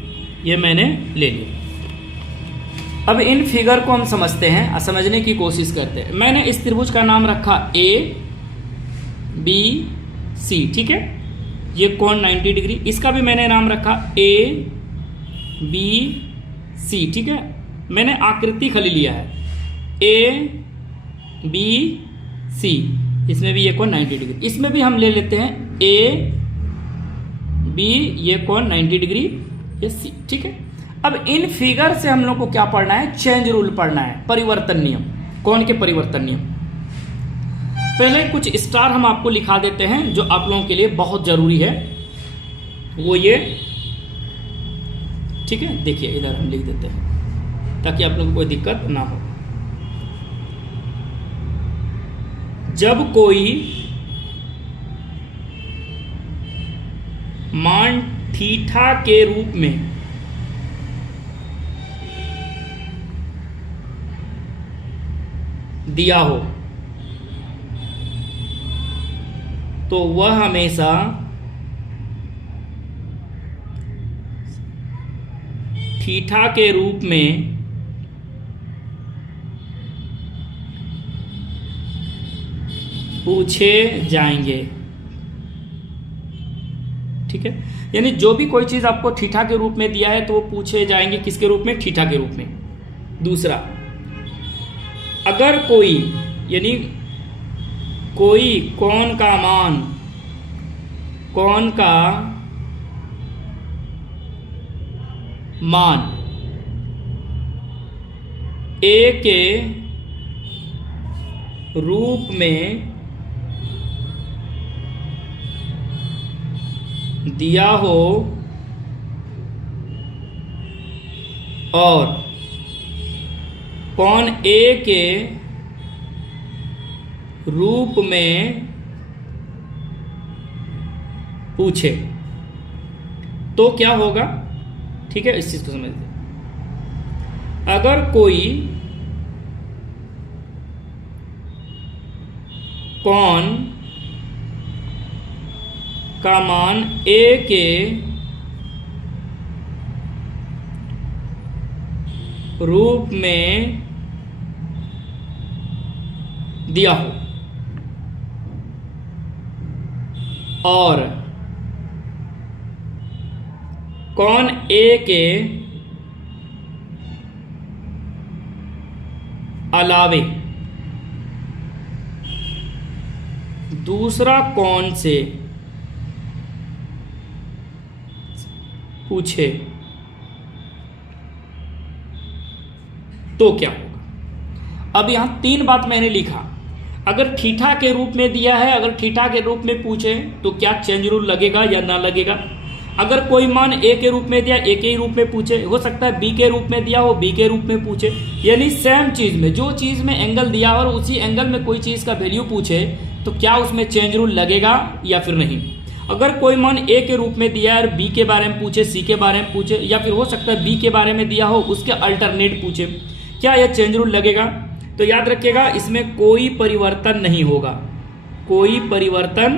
ये मैंने ले लिया। अब इन फिगर को हम समझते हैं और समझने की कोशिश करते हैं। मैंने इस त्रिभुज का नाम रखा ABC, ठीक है, ये कोण 90 डिग्री। इसका भी मैंने नाम रखा ABC, ठीक है। मैंने आकृति खाली लिया है ABC, इसमें भी ये कोण 90 डिग्री। इसमें भी हम ले लेते हैं AB, ये कोण 90 डिग्री, ये C, ठीक है। अब इन फिगर से हम लोग को क्या पढ़ना है, चेंज रूल पढ़ना है, परिवर्तन नियम, कोण के परिवर्तन नियम। पहले कुछ स्टार हम आपको लिखा देते हैं जो आप लोगों के लिए बहुत जरूरी है, वो ये, ठीक है। देखिए इधर हम लिख देते हैं ताकि आप लोगों को कोई दिक्कत ना हो। जब कोई मान थीटा के रूप में दिया हो तो वह हमेशा थीटा के रूप में पूछे जाएंगे, ठीक है। यानी जो भी कोई चीज आपको थीटा के रूप में दिया है तो वो पूछे जाएंगे किसके रूप में, थीटा के रूप में। दूसरा, अगर कोई, यानी कोई कोण का मान, कोण का मान ए के रूप में दिया हो और कोण ए के रूप में पूछे तो क्या होगा, ठीक है। इस चीज को समझते हैं। अगर कोई कौन का मान a के रूप में दिया हो और कौन a के अलावे दूसरा कौन से पूछे तो क्या होगा। अब यहां 3 बात मैंने लिखा। अगर थीटा के रूप में दिया है, अगर थीटा के रूप में पूछे तो क्या चेंज रूल लगेगा या ना लगेगा। अगर कोई मान a के रूप में दिया, a के ही रूप में पूछे, हो सकता है b के रूप में दिया हो, b के रूप में पूछे। यानी सेम चीज में, जो चीज में एंगल दिया और उसी एंगल में कोई चीज का वैल्यू पूछे तो क्या उसमें चेंज रूल लगेगा या फिर नहीं। अगर कोई मान a के रूप में दिया है और b के बारे में पूछे, c के बारे में पूछे, या फिर हो सकता है b के बारे में दिया हो उसके अल्टरनेट पूछे, क्या यह चेंज रूल लगेगा। तो याद रखिएगा, इसमें कोई परिवर्तन नहीं होगा, कोई परिवर्तन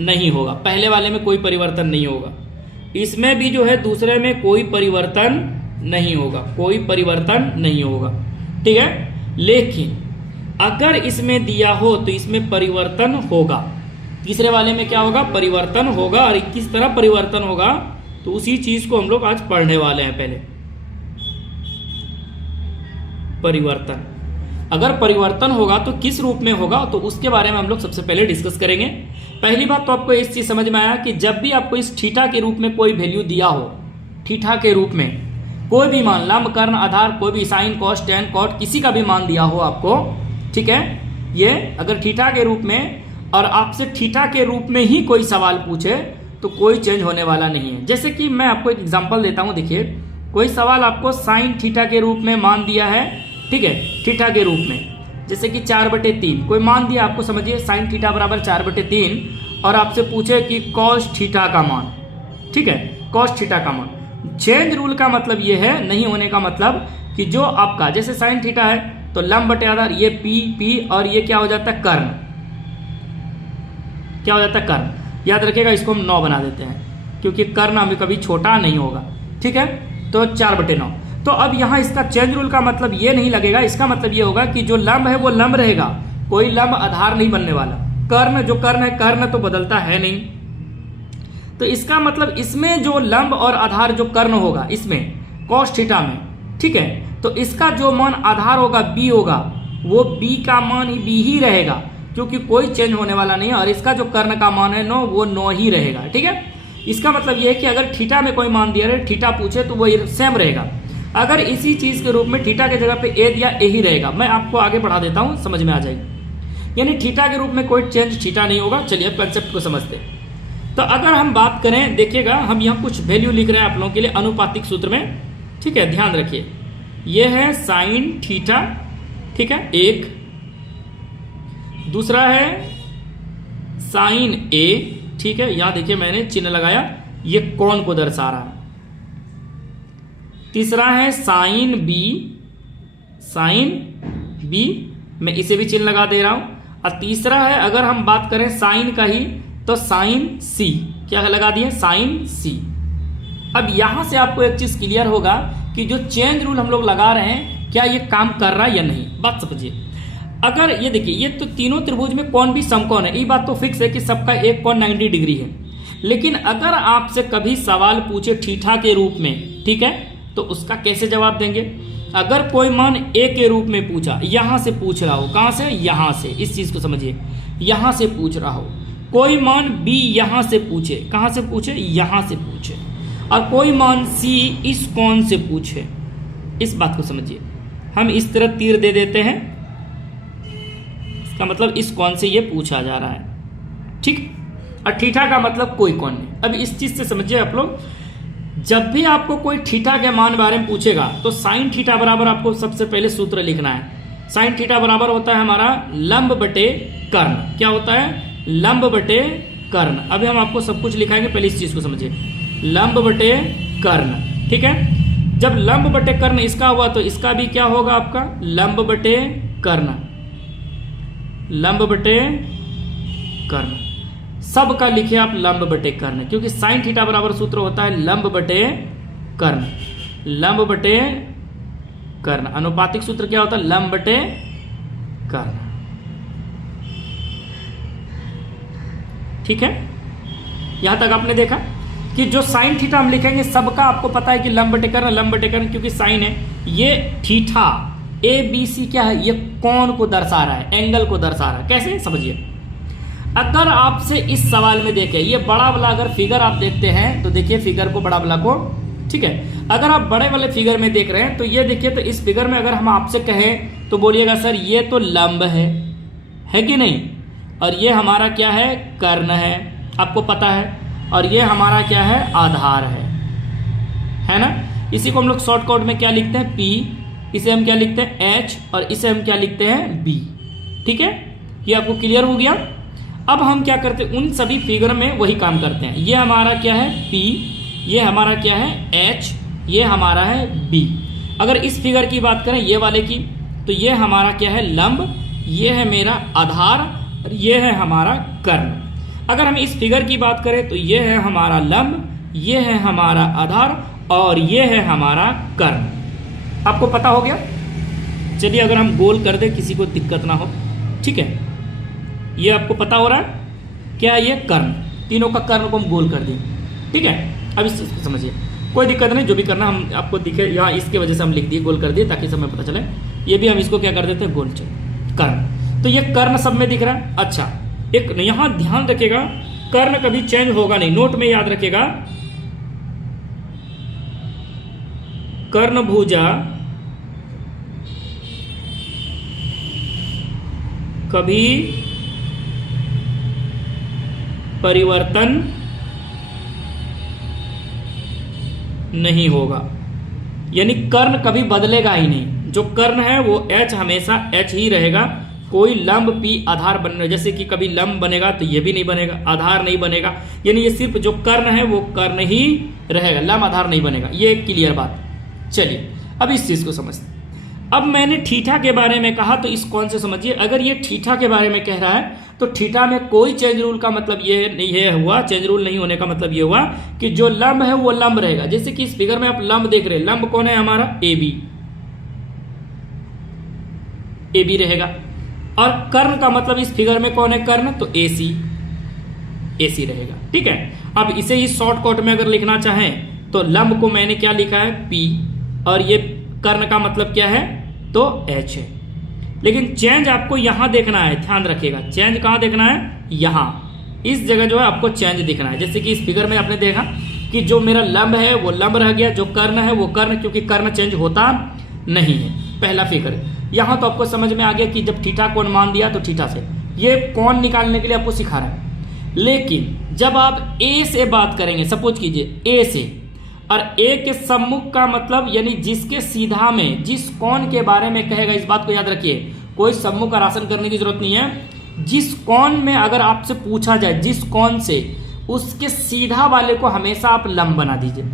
नहीं होगा। पहले वाले में कोई परिवर्तन नहीं होगा, इसमें भी जो है दूसरे में कोई परिवर्तन नहीं होगा, कोई परिवर्तन नहीं होगा, ठीक है। लेकिन अगर इसमें दिया हो तो इसमें परिवर्तन होगा। तीसरे वाले में क्या होगा, परिवर्तन होगा। और किस तरह परिवर्तन होगा तो उसी चीज को हम लोग आज पढ़ने वाले हैं। पहले परिवर्तन, अगर परिवर्तन होगा तो किस रूप में होगा तो उसके बारे में हम लोग सबसे पहले डिस्कस करेंगे। पहली बात तो आपको इस चीज समझ में आया कि जब भी आपको इस थीटा के रूप में कोई वैल्यू दिया हो, थीटा के रूप में कोई भी मान, लंब, कर्ण, आधार, कोई भी साइन, कॉस, टेन, कॉट, किसी का भी मान दिया हो आपको, ठीक है, ये अगर थीटा के रूप में और आपसे थीटा के रूप में ही कोई सवाल पूछे तो कोई चेंज होने वाला नहीं है। जैसे कि मैं आपको एक एग्जांपल देता हूं, देखिए कोई सवाल आपको साइन थीटा के रूप में मान दिया है, ठीक है, थीटा के रूप में, जैसे कि 4/3 कोई मान दिया आपको, समझिए साइन थीटा बराबर 4/3, और आपसे पूछे कि कॉस थीटा का मान, ठीक है, कॉस थीटा का मान। चेंज रूल का मतलब ये है, नहीं होने का मतलब कि जो आपका जैसे साइन थीटा है तो लंब बटे आधार, ये पी और ये क्या हो जाता है, कर्ण, क्या हो जाता है, कर्ण। याद रखिएगा, इसको हम 9 बना देते हैं क्योंकि कर्ण हमें कभी छोटा नहीं होगा, ठीक है। तो 4/9। तो अब यहाँ इसका चेंज रूल का मतलब ये नहीं लगेगा, इसका मतलब ये होगा कि जो लंब है वो लंब रहेगा, कोई लंब आधार नहीं बनने वाला। कर्ण, जो कर्ण है, कर्ण तो बदलता है नहीं, तो इसका मतलब इसमें जो लंब और आधार जो कर्ण होगा इसमें कॉस थीटा में, ठीक है, तो इसका जो मान आधार होगा b होगा, वो b का मान ही b ही रहेगा क्योंकि कोई चेंज होने वाला नहीं है। और इसका जो कर्ण का मान है 9, वो 9 ही रहेगा, ठीक है। इसका मतलब ये है कि अगर थीटा में कोई मान दिया रहे, थीटा पूछे तो वो सेम रहेगा। अगर इसी चीज के रूप में थीटा की जगह पे a दिया, a ही रहेगा। मैं आपको आगे बढ़ा देता हूं, समझ में आ जाएगी। यानी थीटा के रूप में कोई चेंज थीटा नहीं होगा। चलिए अब कंसेप्ट को समझते हैं। तो अगर हम बात करें, देखिएगा हम यहाँ कुछ वैल्यू लिख रहे हैं आप लोगों के लिए अनुपातिक सूत्र में, ठीक है, ध्यान रखिए। ये है साइन थीटा, ठीक है, एक, दूसरा है साइन ए, ठीक है, यहां देखिए मैंने चिन्ह लगाया, ये कोण को दर्शा रहा है। तीसरा है साइन बी, साइन बी, मैं इसे भी चिन्ह लगा दे रहा हूं। और तीसरा है, अगर हम बात करें साइन का ही, तो साइन सी, क्या लगा दिए, साइन सी। अब यहां से आपको एक चीज क्लियर होगा कि जो चेंज रूल हम लोग लगा रहे हैं क्या ये काम कर रहा है या नहीं। बात समझिए, अगर ये देखिए, ये तो तीनों त्रिभुज में कौन भी समकोण है, ये बात तो फिक्स है कि सबका एक कोण 90 डिग्री है। लेकिन अगर आपसे कभी सवाल पूछे थीटा के रूप में, ठीक है, तो उसका कैसे जवाब देंगे। अगर कोई मान a के रूप में पूछा, यहां से पूछ रहा हो, कहां से, यहां से, इस चीज को समझिए, यहां से पूछ रहा हो। कोई मान b यहां से पूछे, कहां से पूछे, यहां से पूछे, और कोई मान c इस कोण से पूछे, इस बात को समझिए। हम इस तरह तीर दे देते हैं, इसका मतलब इस कोण से ये पूछा जा रहा है, ठीक। और थीटा का मतलब कोई कोण नहीं। अब इस चीज से समझिए आप लोग, जब भी आपको कोई थीटा के मान बारे में पूछेगा तो साइन थीटा बराबर आपको सबसे पहले सूत्र लिखना है। साइन थीटा बराबर होता है हमारा लंब बटे कर्ण, क्या होता है, लंब बटे कर्ण। अभी हम आपको सब कुछ लिखाएंगे, पहले इस चीज को समझिए, लंब बटे कर्ण, ठीक है। जब लंब बटे कर्ण इसका हुआ तो इसका भी क्या होगा आपका, लंब बटे कर्ण, लंब बटे कर्ण। सबका लिखिए आप लंब बटे कर्ण, क्योंकि साइन थीटा बराबर सूत्र होता है लंब बटे कर्ण, लंब बटे कर्ण। अनुपातिक सूत्र क्या होता है, लंब बटे कर्ण, ठीक है। यहां तक आपने देखा कि जो साइन थीटा हम लिखेंगे सबका आपको पता है कि लंब बटे कर्ण, लंब बटे कर्ण, क्योंकि साइन है। ये थीटा ABC क्या है, ये कोण को दर्शा रहा है, एंगल को दर्शा रहा है। कैसे, समझिए। अगर आपसे इस सवाल में देखें, ये बड़ा वाला अगर फिगर आप देखते हैं तो देखिए फिगर को, बड़ा वाला को, ठीक है। अगर आप बड़े वाले फिगर में देख रहे हैं तो ये देखिए, तो इस फिगर में अगर हम आपसे कहें तो बोलिएगा सर ये तो लंब है कि नहीं, और ये हमारा क्या है, कर्ण है, आपको पता है, और ये हमारा क्या है, आधार है ना। इसी को हम लोग शॉर्टकट में क्या लिखते हैं, P, इसे हम क्या लिखते हैं, H, और इसे हम क्या लिखते हैं, B, ठीक है। ये आपको क्लियर हो गया। अब हम क्या करते हैं, उन सभी फिगर में वही काम करते हैं। ये हमारा क्या है, P, ये हमारा क्या है, H, ये हमारा है B। अगर इस फिगर की बात करें, ये वाले की, तो ये हमारा क्या है, लंब, ये है मेरा आधार, और ये है हमारा कर्ण। अगर हम इस फिगर की बात करें तो ये है हमारा लंब, ये है हमारा आधार, और ये है हमारा कर्ण। आपको पता हो गया। चलिए अगर हम गोल कर दें, किसी को दिक्कत ना हो, ठीक है। ये आपको पता हो रहा है क्या, ये कर्ण, तीनों का कर्ण को हम गोल कर दें, ठीक है। अब इस समझिए, कोई दिक्कत नहीं, जो भी करना हम आपको दिखे, यहाँ इसके वजह से हम लिख दिए, गोल कर दिए ताकि सब में पता चले। ये भी हम इसको क्या कर देते हैं, गोल, चल कर्ण। तो ये कर्ण सब में दिख रहा है। अच्छा, एक यहां ध्यान रखिएगा, कर्ण कभी चेंज होगा नहीं, नोट में याद रखिएगा, कर्ण भुजा कभी परिवर्तन नहीं होगा, यानी कर्ण कभी बदलेगा ही नहीं। जो कर्ण है वो H हमेशा H ही रहेगा। कोई लंब P आधार बनने, जैसे कि कभी लंब बनेगा तो ये भी नहीं बनेगा, आधार नहीं बनेगा, यानी ये सिर्फ जो कर्ण है वो कर्ण ही रहेगा, लंब आधार नहीं बनेगा। ये एक क्लियर बात। चलिए अब इस चीज को समझते हैं। अब मैंने थीटा के बारे में कहा, तो इस कौन से समझिए, अगर ये थीटा के बारे में कह रहा है तो थीटा में कोई चेंज रूल का मतलब ये हुआ, चेंज रूल नहीं होने का मतलब ये हुआ कि जो लंब है वो लंब रहेगा। जैसे कि इस फिगर में आप लंब देख रहे हैं, लंब कौन है हमारा, AB रहेगा, और कर्ण का मतलब इस फिगर में कौन है, कर्ण, तो AC रहेगा, ठीक है। अब इसे ही शॉर्टकट में अगर लिखना चाहें तो लंब को मैंने क्या लिखा है, P, और ये कर्ण का मतलब क्या है, तो H है। लेकिन चेंज आपको यहां देखना है, ध्यान रखिएगा, चेंज कहां देखना है, यहां, इस जगह जो है आपको चेंज दिखना है। जैसे कि इस फिगर में आपने देखा कि जो मेरा लंब है वो लंब रह गया, जो कर्ण है वो कर्ण, क्योंकि कर्ण चेंज होता नहीं है। पहला फिगर यहां तो आपको समझ में आ गया कि जब थीटा कोण मान दिया तो थीटा से ये कोण निकालने के लिए आपको सिखा रहा है। लेकिन जब आप A से बात करेंगे, सपोज कीजिए A से, और A के सम्मुख का मतलब यानी जिसके सीधा में जिस कोण के बारे में कहेगा, इस बात को याद रखिए, कोई सम्मुख का राशन करने की जरूरत नहीं है। जिस कोण में अगर आपसे पूछा जाए, जिस कोण से, उसके सीधा वाले को हमेशा आप लंब बना दीजिए।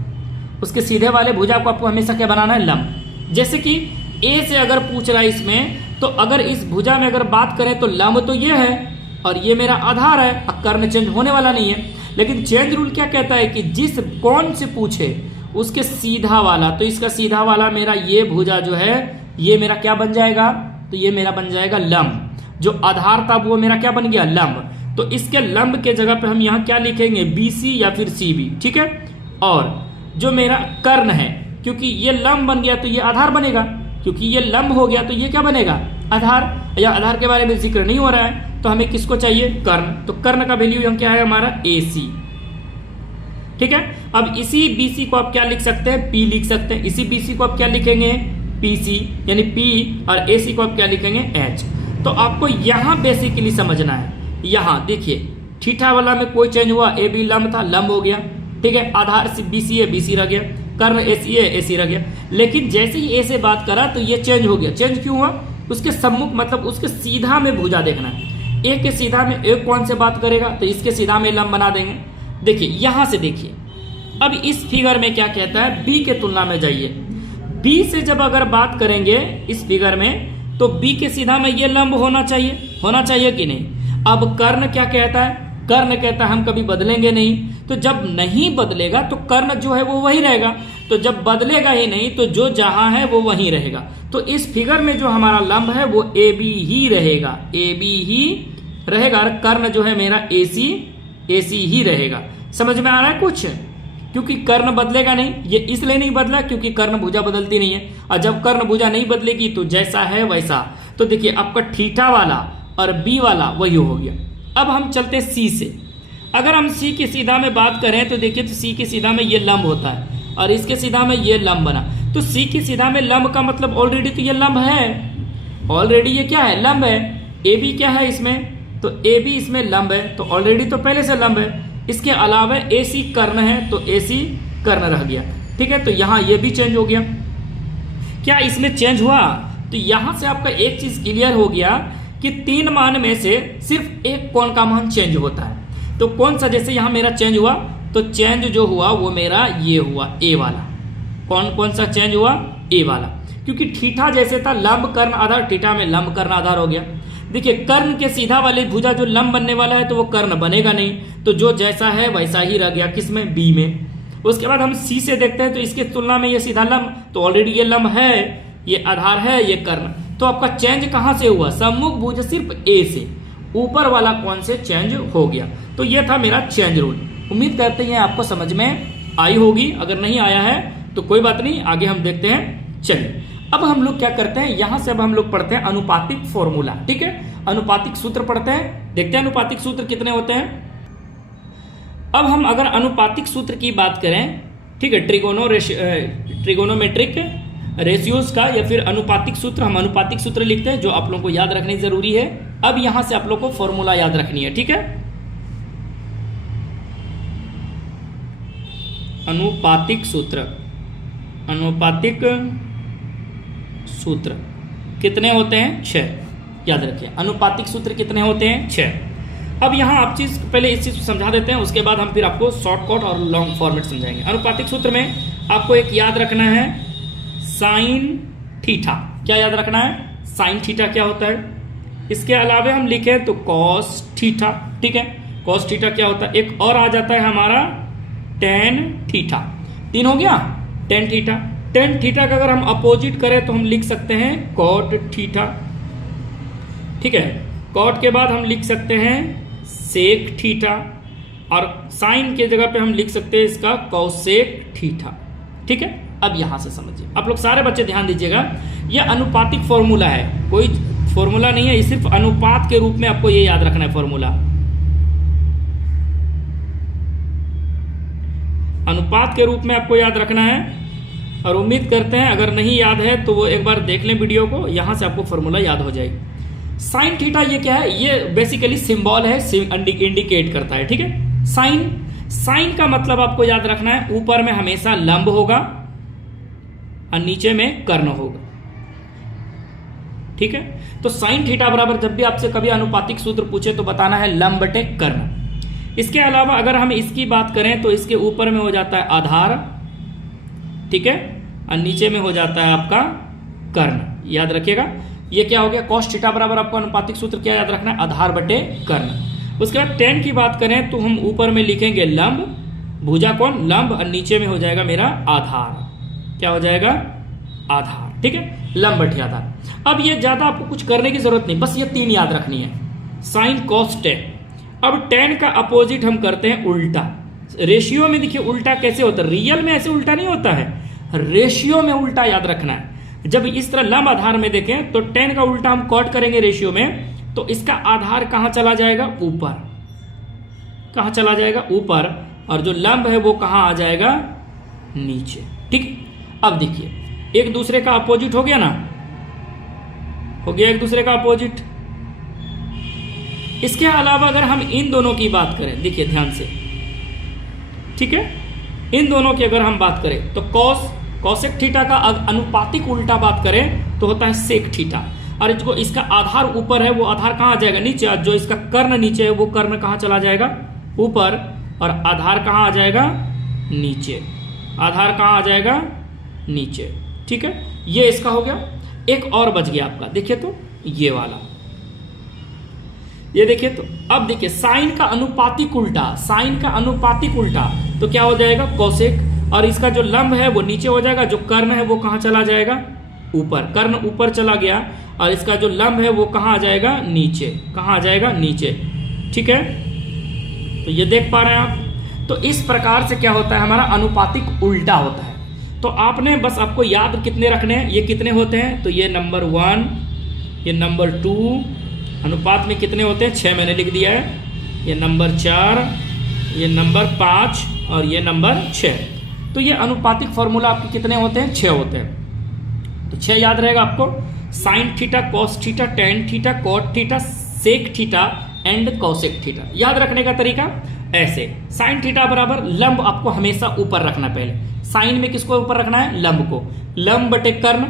उसके सीधे वाले भुजा को आपको हमेशा क्या बनाना है, लंब। जैसे कि A से अगर पूछ रहा है इसमें, तो अगर इस भुजा में अगर बात करें तो लंब तो ये है और ये मेरा आधार है, कर्ण चेंज होने वाला नहीं है। लेकिन चेंज रूल क्या कहता है कि जिस कोण से पूछे उसके सीधा वाला, तो इसका सीधा वाला मेरा ये भुजा जो है ये मेरा क्या बन जाएगा, तो ये मेरा बन जाएगा लंब। जो आधार था वो मेरा क्या बन गया, लंब। तो इसके लंब के जगह पे हम यहाँ क्या लिखेंगे, BC या फिर CB, ठीक है। और जो मेरा कर्ण है, क्योंकि ये लंब बन गया तो ये आधार बनेगा, क्योंकि ये लंब हो गया तो ये क्या बनेगा, आधार। या आधार के बारे में जिक्र नहीं हो रहा है तो हमें किसको चाहिए, कर्ण। तो कर्ण का वैल्यू यहाँ क्या है हमारा, AC, ठीक है। अब इसी BC को आप क्या लिख सकते हैं, P लिख सकते हैं। इसी BC को आप क्या लिखेंगे, PC, यानी P, और AC को आप क्या लिखेंगे, H। तो आपको यहाँ बेसिकली समझना है, यहाँ देखिए थीटा वाला में कोई चेंज हुआ, AB लंब था, लंब हो गया, ठीक है। आधार से BC है, BC रह गया, कर्ण AC है, AC रह गया। लेकिन जैसे ही A से बात करा तो ये चेंज हो गया। चेंज क्यों हुआ, उसके सम्मुख मतलब उसके सीधा में भुजा देखना है। ए के सीधा में ए कौन से बात करेगा, तो इसके सीधा में लंब बना देंगे। देखिए यहां से देखिए, अब इस फिगर में क्या कहता है, बी के तुलना में जाइए। बी से जब अगर बात करेंगे इस फिगर में, तो बी के सीधा में ये लंब होना चाहिए कि नहीं। अब कर्ण क्या कहता है, कर्ण कहता है हम कभी बदलेंगे नहीं, तो जब नहीं बदलेगा तो कर्ण जो है वो वही रहेगा, तो जब बदलेगा ही नहीं तो जो जहां है वो वहीं रहेगा। तो इस फिगर में जो हमारा लंब है वो ए बी ही रहेगा, ए बी ही रहेगा, और कर्ण जो है मेरा ए सी ही रहेगा। समझ में आ रहा है कुछ, क्योंकि कर्ण बदलेगा नहीं, ये इसलिए नहीं बदला क्योंकि कर्ण भुजा बदलती नहीं है, और जब कर्ण भुजा नहीं बदलेगी तो जैसा है वैसा। तो देखिए आपका थीटा वाला और बी वाला वही हो गया। अब हम चलते सी से, अगर हम सी की सीधा में बात करें तो देखिए, तो सी की सीधा में ये लंब होता है और इसके सीधा में ये लंब बना, तो सी की सीधा में लंब का मतलब ऑलरेडी तो ये लंब है, ऑलरेडी ये क्या है, लंब है। ए बी क्या है इसमें, तो ए बी इसमें लंब है, तो ऑलरेडी तो पहले से लंब है। इसके अलावा ए सी कर्ण है, तो ए सी कर्ण रह गया, ठीक है। तो यहां ये भी चेंज हो गया। क्या इसमें चेंज हुआ, तो यहां से आपका एक चीज क्लियर हो गया कि 3 मान में से सिर्फ एक कोण का मान चेंज होता है। तो कौन सा, जैसे यहां मेरा चेंज हुआ, तो चेंज जो हुआ वो मेरा ये हुआ, ए वाला। कौन सा चेंज हुआ, ए वाला, क्योंकि थीटा जैसे था लंब कर्ण आधार, थीटा में लंब कर्ण आधार हो गया। देखिए कर्ण के सीधा वाले भुजा जो लंब बनने वाला है तो वो कर्ण बनेगा नहीं, तो जो जैसा है वैसा ही रह गया, किसमें, बी में। उसके बाद हम सी से देखते हैं, तो इसके तुलना में ये सीधा लंब, तो ऑलरेडी ये लंब है, ये आधार है, ये कर्ण। तो आपका चेंज कहां से हुआ, सम्मुख भुज सिर्फ ए से, ऊपर वाला कौन से चेंज हो गया। तो ये था मेरा चेंज रूल। उम्मीद करते हैं आपको समझ में आई होगी, अगर नहीं आया है तो कोई बात नहीं, आगे हम देखते हैं। चलिए अब हम लोग क्या करते हैं, यहां से अब हम लोग पढ़ते हैं अनुपातिक फॉर्मूला, ठीक है। अनुपातिक सूत्र पढ़ते हैं, देखते हैं अनुपातिक सूत्र कितने होते हैं। अब हम अगर अनुपातिक सूत्र की बात करें, ठीक है, ट्रिगोनोमेट्रिक रेशियोज का या फिर अनुपातिक सूत्र, हम अनुपातिक सूत्र लिखते हैं जो आप लोगों को याद रखनी जरूरी है। अब यहां से आप लोग को फॉर्मूला याद रखनी है, ठीक है। अनुपातिक सूत्र, अनुपातिक सूत्र कितने होते हैं, 6, याद रखिए। अनुपातिक सूत्र कितने होते हैं, 6। अब यहां आप चीज पहले इस चीज को समझा देते हैं, उसके बाद हम फिर आपको शॉर्टकट और लॉन्ग फॉर्मेट समझाएंगे। अनुपातिक सूत्र में आपको एक याद रखना है, साइन थीटा। क्या याद रखना है, साइन थीटा क्या होता है। इसके अलावा हम लिखे तो कॉस थीटा, ठीक है। कॉस थीटा क्या होता है, एक और आ जाता है हमारा टेन थीटा। 3 हो गया, टेन थीटा। टेन थीटा का अगर हम अपोजिट करें तो हम लिख सकते हैं कॉट थीटा, ठीक है। कॉट के बाद हम लिख सकते हैं सेक थीटा, और साइन के जगह पे हम लिख सकते हैं इसका कॉसेक थीटा, ठीक है। अब यहां से समझिए, आप लोग सारे बच्चे ध्यान दीजिएगा, यह अनुपातिक फॉर्मूला है, कोई फॉर्मूला नहीं है, ये सिर्फ अनुपात के रूप में आपको ये याद रखना है फॉर्मूला। अनुपात के रूप में आपको याद रखना है, और उम्मीद करते हैं अगर नहीं याद है तो वो एक बार देख लें वीडियो को, यहां से आपको फॉर्मूला याद हो जाएगी। साइन थीटा ये क्या है, ये बेसिकली सिंबल है, इंडिकेट करता है, ठीक है। साइन का मतलब आपको याद रखना है, ऊपर में हमेशा लंब होगा और नीचे में कर्ण होगा, ठीक है। तो साइन थीटा बराबर, जब भी आपसे कभी अनुपातिक सूत्र पूछे तो बताना है लंब बटे कर्ण। इसके अलावा अगर हम इसकी बात करें तो इसके ऊपर में हो जाता है आधार, ठीक है, और नीचे में हो जाता है आपका कर्ण, याद रखिएगा। ये क्या हो गया, कॉस थीटा बराबर आपको अनुपातिक सूत्र क्या याद रखना है, आधार बटे कर्ण। उसके बाद टेन की बात करें तो हम ऊपर में लिखेंगे लंब, भुजा कौन, लंब, और नीचे में हो जाएगा मेरा आधार। क्या हो जाएगा, आधार, ठीक है, लंब बटे आधार। अब ये ज्यादा आपको कुछ करने की जरूरत नहीं, बस ये 3 याद रखनी है, साइन कॉस टेन। अब टेन का अपोजिट हम करते हैं उल्टा। रेशियो में देखिए उल्टा कैसे होता है, रियल में ऐसे उल्टा नहीं होता है, रेशियो में उल्टा याद रखना है। जब इस तरह लंब आधार में देखें तो टेन का उल्टा हम कॉट करेंगे रेशियो में, तो इसका आधार कहां चला जाएगा, ऊपर। कहां चला जाएगा, ऊपर, और जो लंब है वो कहां आ जाएगा, नीचे, ठीक। अब देखिए एक दूसरे का अपोजिट हो गया ना, हो गया एक दूसरे का अपोजिट। इसके अलावा अगर हम इन दोनों की बात करें, देखिए ध्यान से, ठीक है, इन दोनों की अगर हम बात करें तो कॉसेक थीटा का अनुपातिक उल्टा बात करें तो होता है सेक थीटा, और जो इसका आधार ऊपर है वो आधार कहाँ आ जाएगा, नीचे। जो इसका कर्ण नीचे है वो कर्ण कहाँ चला जाएगा, ऊपर। और आधार कहाँ आ जाएगा, नीचे। आधार कहाँ आ जाएगा, नीचे। ठीक है, ये इसका हो गया। एक और बच गया आपका, देखिए तो ये वाला, ये देखिए तो। अब देखिए साइन का अनुपातिक उल्टा, साइन का अनुपातिक उल्टा तो क्या हो जाएगा, कोसेक। और इसका जो लंब है वो नीचे हो जाएगा, जो कर्ण है वो कहाँ चला जाएगा, ऊपर। कर्ण ऊपर चला गया और इसका जो लंब है वो कहाँ आ जाएगा, नीचे। कहाँ आ जाएगा, नीचे। ठीक है, तो ये देख पा रहे हैं आप। तो इस प्रकार से क्या होता है, हमारा अनुपातिक उल्टा होता है। तो आपने बस आपको याद कितने रखने हैं, ये कितने होते हैं, तो ये नंबर 1, ये नंबर 2, अनुपात में कितने होते हैं, 6 मैंने लिख दिया है। ये नंबर 4, ये नंबर 5 और ये नंबर 6। तो ये अनुपातिक फॉर्मूला आपके कितने होते हैं, 6 होते हैं। तो 6 याद रहेगा आपको। Sine theta, cos theta, tan theta, cot theta, sec theta and cosec theta. याद रखने का तरीका ऐसे, साइन थीटा बराबर लंब आपको हमेशा ऊपर रखना। पहले साइन में किसको ऊपर रखना है, लंब को। लंब बटे कर्ण।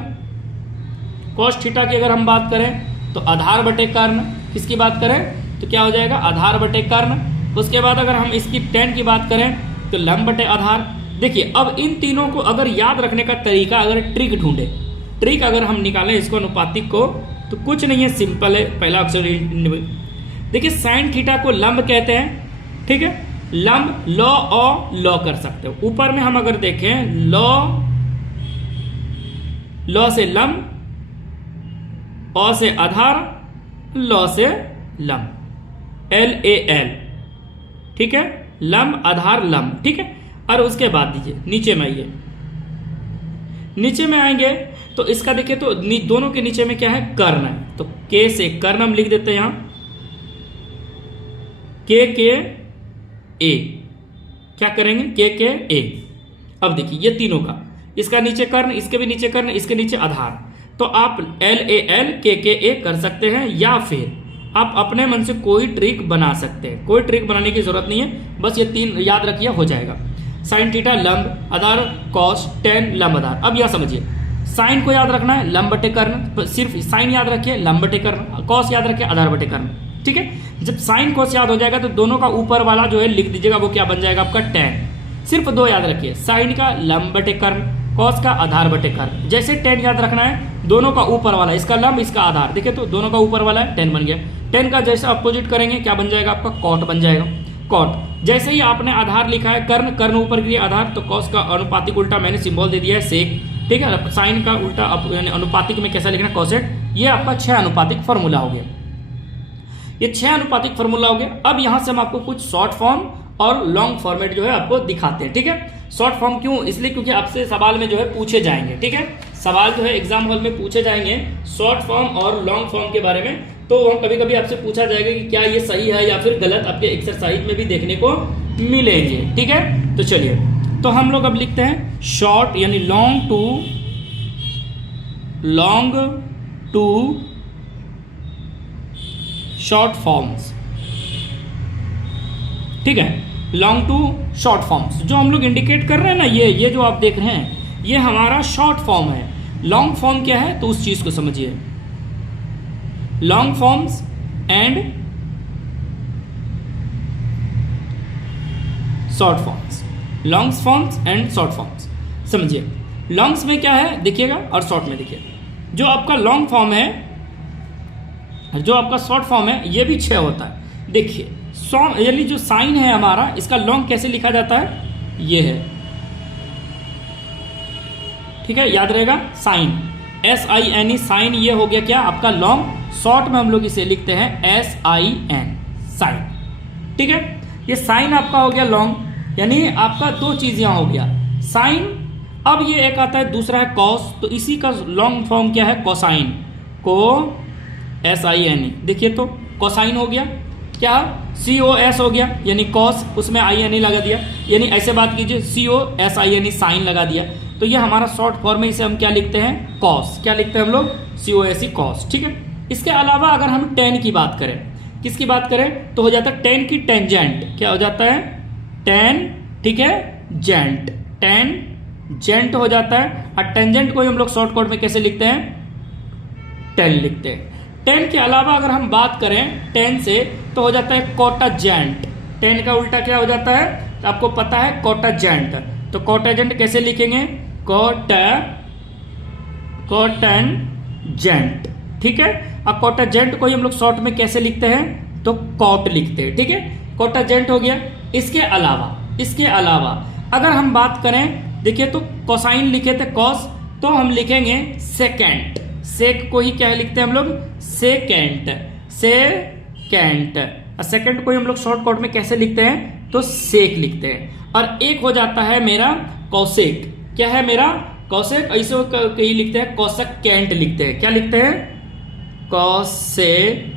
कॉस थीटा की अगर हम बात करें तो आधार बटे कर्ण। किसकी बात करें तो क्या हो जाएगा, आधार बटे कर्ण। उसके बाद अगर हम इसकी टेन की बात करें तो लंब बटे आधार। देखिए अब इन तीनों को अगर याद रखने का तरीका, अगर ट्रिक ढूंढे, ट्रिक अगर हम निकालें इसको अनुपातिक को, तो कुछ नहीं है, सिंपल है। पहला अक्षर देखिए साइन थीटा को लंब कहते हैं। ठीक है, लंब लॉ और लॉ कर सकते हो। ऊपर में हम अगर देखें लॉ, लॉ से लंब, अ से आधार, लॉ से लंब, LAL। ठीक है, लंब आधार लंब। ठीक है, और उसके बाद दीजिए नीचे में आइए। नीचे में आएंगे तो इसका देखिए तो दोनों के नीचे में क्या है, कर्ण है। तो के से कर्ण हम लिख देते हैं यहां, के ए। क्या करेंगे, के ए। अब देखिए ये तीनों का, इसका नीचे कर्ण, इसके भी नीचे कर्ण, इसके नीचे आधार। तो आप LAL के ए कर सकते हैं, या फिर आप अपने मन से कोई ट्रिक बना सकते हैं। कोई ट्रिक बनाने की जरूरत नहीं है, बस ये 3 याद रखिए, हो जाएगा। साइन थीटा लंब आधार कॉस, टेन लंब आधार। अब यह समझिए, साइन को याद रखना है लंब बटे कर्ण, सिर्फ साइन याद रखिए लंब बटे कर्ण, कॉस याद रखिए आधार बटे कर्ण। ठीक है, जब साइन कॉस याद हो जाएगा तो दोनों का ऊपर वाला जो है लिख दीजिएगा, वो क्या बन जाएगा आपका, टेन। सिर्फ 2 याद रखिए, साइन का लंब बटे कर्ण, कॉस का आधार बटे कर्ण। जैसे टेन याद रखना है, दोनों का ऊपर वाला, इसका लंब इसका आधार। देखिए तो दोनों का ऊपर वाला है, 10 बन गया। 10 का जैसे अपोजिट करेंगे क्या बन जाएगा आपका, कॉट बन जाएगा, कॉट। जैसे ही आपने आधार लिखा है कर्ण, कर्ण ऊपर के लिए आधार, तो कॉस का अनुपातिक उल्टा मैंने सिंबल दे दिया है सेक। ठीक है, साइन का उल्टा अनुपातिक में कैसा लिखना, कॉसेट। ये आपका 6 अनुपातिक फॉर्मूला हो गया। ये 6 अनुपातिक फॉर्मूला हो गया। अब यहां से हम आपको कुछ शॉर्ट फॉर्म और लॉन्ग फॉर्मेट जो है आपको दिखाते हैं। ठीक है, शॉर्ट फॉर्म क्यों, इसलिए क्योंकि आपसे सवाल में जो है पूछे जाएंगे। ठीक है, सवाल जो है एग्जाम हॉल में पूछे जाएंगे शॉर्ट फॉर्म और लॉन्ग फॉर्म के बारे में। तो कभी कभी आपसे पूछा जाएगा कि क्या ये सही है या फिर गलत, आपके एक्सरसाइज में भी देखने को मिलेंगे। ठीक है, तो चलिए, तो हम लोग अब लिखते हैं शॉर्ट यानी लॉन्ग टू शॉर्ट फॉर्म्स। ठीक है, लॉन्ग टू शॉर्ट फॉर्म्स जो हम लोग इंडिकेट कर रहे हैं ना, ये जो आप देख रहे हैं ये हमारा शॉर्ट फॉर्म है। लॉन्ग फॉर्म क्या है तो उस चीज को समझिए, long forms and short forms, long forms and short forms समझिए। लॉन्ग्स में क्या है देखिएगा और शॉर्ट में देखिए। जो आपका लॉन्ग फॉर्म है, जो आपका शॉर्ट फॉर्म है, ये भी 6 होता है। देखिए यानी जो साइन है हमारा, इसका लॉन्ग कैसे लिखा जाता है, ये है। ठीक है, याद रहेगा साइन, SINE साइन, ये हो गया क्या आपका लॉन्ग। शॉर्ट में हम लोग इसे लिखते हैं SIN साइन। ठीक है, ये साइन आपका हो गया लॉन्ग, यानी आपका 2 चीज यहां हो गया, साइन। अब ये एक आता है, दूसरा है कॉस, तो इसी का लॉन्ग फॉर्म क्या है, कोसाइन, को SINE। देखिए तो कोसाइन हो गया, क्या COS हो गया, यानी कॉस, उसमें INE लगा दिया, यानी ऐसे बात कीजिए COSINE साइन लगा दिया। तो ये हमारा शॉर्ट फॉर्म है, इसे हम क्या लिखते हैं, कॉस। क्या लिखते हैं हम लोग, COSE कॉस। ठीक है, इसके अलावा अगर हम टेन की बात करें, किसकी बात करें, तो हो जाता है टेन की टेंजेंट। क्या हो जाता है, टेन, ठीक है, जेंट, टेन जेंट हो जाता है। और टेंजेंट को हम लोग शॉर्टकट में कैसे लिखते हैं, 10 लिखते हैं। 10 के अलावा अगर हम बात करें 10 से तो हो जाता है कोटाजेंट। 10 का उल्टा क्या हो जाता है तो आपको पता है कोटाजेंट। तो कोटाजेंट कैसे लिखेंगे, कोटेंजेंट, ठीक है। अब कोटाजेंट को ही हम लोग शॉर्ट में कैसे लिखते हैं तो कॉट लिखते हैं, ठीक है। कोटाजेंट हो गया। इसके अलावा अगर हम बात करें, देखिए तो कोसाइन लिखे थे कॉस, तो हम लिखेंगे सेकेंट। सेक को ही क्या लिखते हैं हम लोग, सेकेंट। सेकेंड को ही हम लोग शॉर्टकट में कैसे लिखते हैं तो सेक लिखते हैं। और एक हो जाता है मेरा कौसेक। क्या है मेरा कौसेक, ऐसे कहीं लिखते हैं कौसेकेंट लिखते हैं। क्या लिखते हैं कौसेकेंट।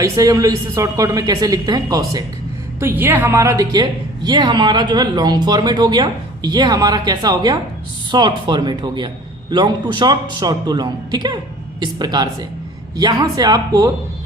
ऐसे ही हम लोग इसे शॉर्टकट में कैसे लिखते हैं कौसेक। तो ये हमारा देखिए, ये हमारा जो है लॉन्ग फॉर्मेट हो गया, ये हमारा कैसा हो गया शॉर्ट फॉर्मेट हो गया। Long to short, short to long, ठीक है। इस प्रकार से यहां से आपको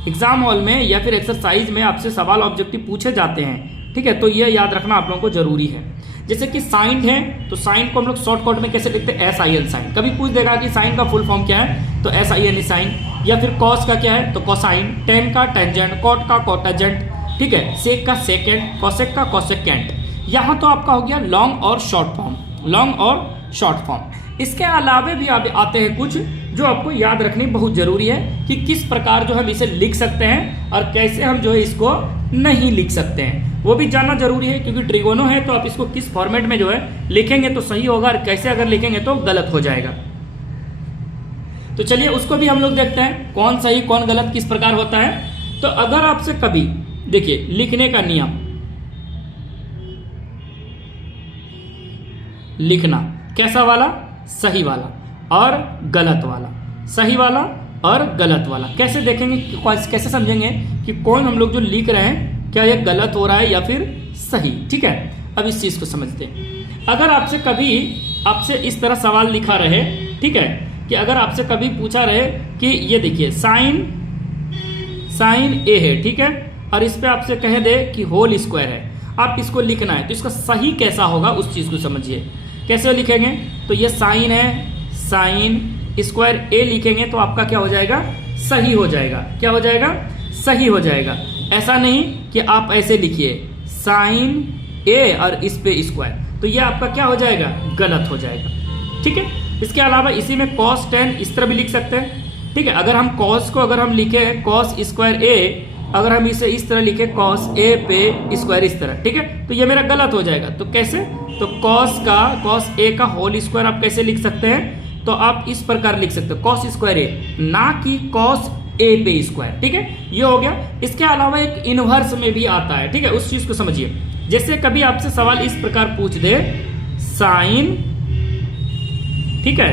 एग्जाम हॉल में या फिर एक्सरसाइज में आपसे सवाल ऑब्जेक्टिव पूछे जाते हैं, ठीक है। तो ये याद रखना आप लोगों को जरूरी है। जैसे कि साइन है तो साइन को हम लोग शॉर्टकट में कैसे लिखते हैं SIN साइन। कभी पूछ देगा कि साइन का फुल फॉर्म क्या है तो SIN साइन। या फिर कॉस का क्या है तो कोसाइन, टेन का टेंजेंट, कॉट का कोटाजेंट, ठीक है। सेक का सेकेंट, कॉसेक का कॉसेकेंट। यहाँ तो आपका हो गया लॉन्ग और शॉर्ट फॉर्म, लॉन्ग और शॉर्ट फॉर्म। इसके अलावे भी आते हैं कुछ जो आपको याद रखनी बहुत जरूरी है कि किस प्रकार जो हम इसे लिख सकते हैं और कैसे हम जो है इसको नहीं लिख सकते हैं, वो भी जानना जरूरी है। क्योंकि ट्रिगोनो है तो आप इसको किस फॉर्मेट में जो है लिखेंगे तो सही होगा और कैसे अगर लिखेंगे तो गलत हो जाएगा। तो चलिए उसको भी हम लोग देखते हैं कौन सही कौन गलत किस प्रकार होता है। तो अगर आपसे कभी देखिए लिखने का नियम, लिखना कैसा वाला, सही वाला और गलत वाला, सही वाला और गलत वाला। कैसे देखेंगे, कैसे समझेंगे कि कौन हम लोग जो लिख रहे हैं क्या ये गलत हो रहा है या फिर सही, ठीक है। अब इस चीज को समझते हैं। अगर आपसे कभी आपसे इस तरह सवाल लिखा रहे, ठीक है, कि अगर आपसे कभी पूछा रहे कि ये देखिए साइन ए है, ठीक है, और इस पे आपसे कह दे कि होल स्क्वायर है, आप इसको लिखना है तो इसका सही कैसा होगा उस चीज को समझिए। कैसे लिखेंगे तो ये साइन है, साइन स्क्वायर ए लिखेंगे तो आपका क्या हो जाएगा सही हो जाएगा। क्या हो जाएगा सही हो जाएगा। ऐसा नहीं कि आप ऐसे लिखिए साइन ए और इस पे स्क्वायर, तो ये आपका क्या हो जाएगा गलत हो जाएगा, ठीक है। इसके अलावा इसी में cos 10 इस तरह भी लिख सकते हैं, ठीक है। अगर हम cos को अगर हम लिखे cos स्क्वायर ए, अगर हम इसे इस तरह लिखे cos a पे स्क्वायर इस तरह, ठीक है, तो ये मेरा गलत हो जाएगा। तो कैसे, तो cos a का होल स्क्वायर आप कैसे लिख सकते हैं तो आप इस प्रकार लिख सकते हो cos स्क्वायर ए, ना कि cos a पे स्क्वायर, ठीक है। ये हो गया। इसके अलावा एक इनवर्स में भी आता है, ठीक है, उस चीज को समझिए। जैसे कभी आपसे सवाल इस प्रकार पूछ दे साइन, ठीक है,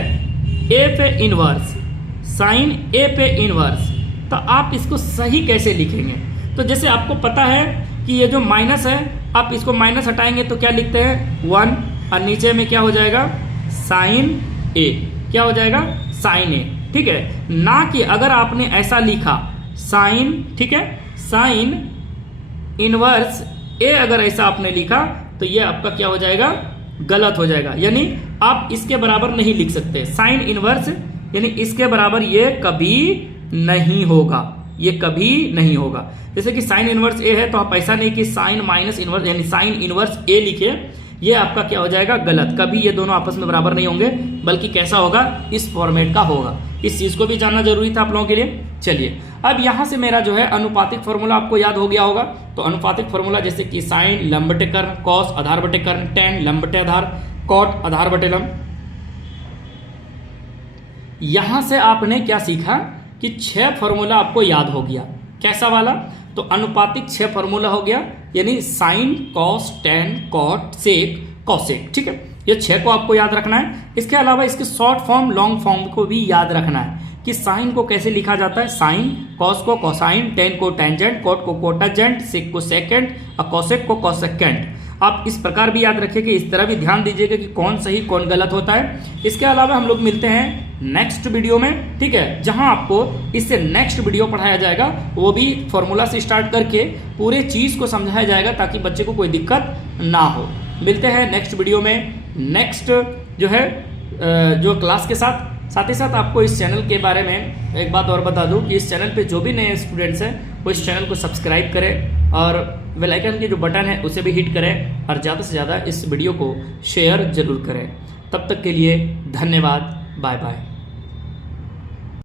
ए पे इनवर्स, साइन ए पे इनवर्स, तो आप इसको सही कैसे लिखेंगे। तो जैसे आपको पता है कि ये जो माइनस है आप इसको माइनस हटाएंगे तो क्या लिखते हैं 1 और नीचे में क्या हो जाएगा साइन ए, क्या हो जाएगा साइन ए, ठीक है। ना कि अगर आपने ऐसा लिखा साइन, ठीक है, साइन इनवर्स ए, अगर ऐसा आपने लिखा तो ये आपका क्या हो जाएगा गलत हो जाएगा। यानी आप इसके बराबर नहीं लिख सकते साइन इनवर्स, यानी इसके बराबर ये कभी नहीं होगा, ये कभी नहीं होगा। जैसे कि साइन इनवर्स ए है तो आप ऐसा नहीं कि साइन माइनस इनवर्स यानी साइन इनवर्स ए लिखे, ये आपका क्या हो जाएगा गलत। कभी ये दोनों आपस में बराबर नहीं होंगे, बल्कि कैसा होगा इस फॉर्मेट का होगा। इस चीज को भी जानना जरूरी था आप लोगों के लिए। चलिए अब यहां से मेरा जो है अनुपातिक फॉर्मूला आपको याद हो गया होगा। तो अनुपातिक फॉर्मूला जैसे कि साइन लंब बटे कर्ण, कॉस आधार बटे कर्ण, टेन लंब बटे आधार, कॉट आधार बटे लंब। यहां से आपने क्या सीखा कि 6 फॉर्मूला आपको याद हो गया। कैसा वाला, तो अनुपातिक 6 फॉर्मूला हो गया, यानी साइन, कॉस, टेन, कॉट, सेक, कॉसेक, ठीक है। ये 6 को आपको याद रखना है। इसके अलावा इसके शॉर्ट फॉर्म लॉन्ग फॉर्म को भी याद रखना है कि साइन को कैसे लिखा जाता है, साइन, कॉस को कोसाइन, टेन को टेंजेंट, कॉट को कोटाजेंट, सेक को सेकेंड और कॉसेक को कॉसेकेंट। आप इस प्रकार भी याद रखिए कि इस तरह भी ध्यान दीजिएगा कि कौन सही कौन गलत होता है। इसके अलावा हम लोग मिलते हैं नेक्स्ट वीडियो में, ठीक है, जहां आपको इससे नेक्स्ट वीडियो पढ़ाया जाएगा, वो भी फॉर्मूला से स्टार्ट करके पूरे चीज को समझाया जाएगा ताकि बच्चे को कोई दिक्कत ना हो। मिलते हैं नेक्स्ट वीडियो में, नेक्स्ट जो है जो क्लास के साथ। साथ ही साथ आपको इस चैनल के बारे में एक बात और बता दूं कि इस चैनल पे जो भी नए स्टूडेंट्स हैं वो इस चैनल को सब्सक्राइब करें और बेल आइकन की जो बटन है उसे भी हिट करें और ज़्यादा से ज़्यादा इस वीडियो को शेयर जरूर करें। तब तक के लिए धन्यवाद, बाय बाय।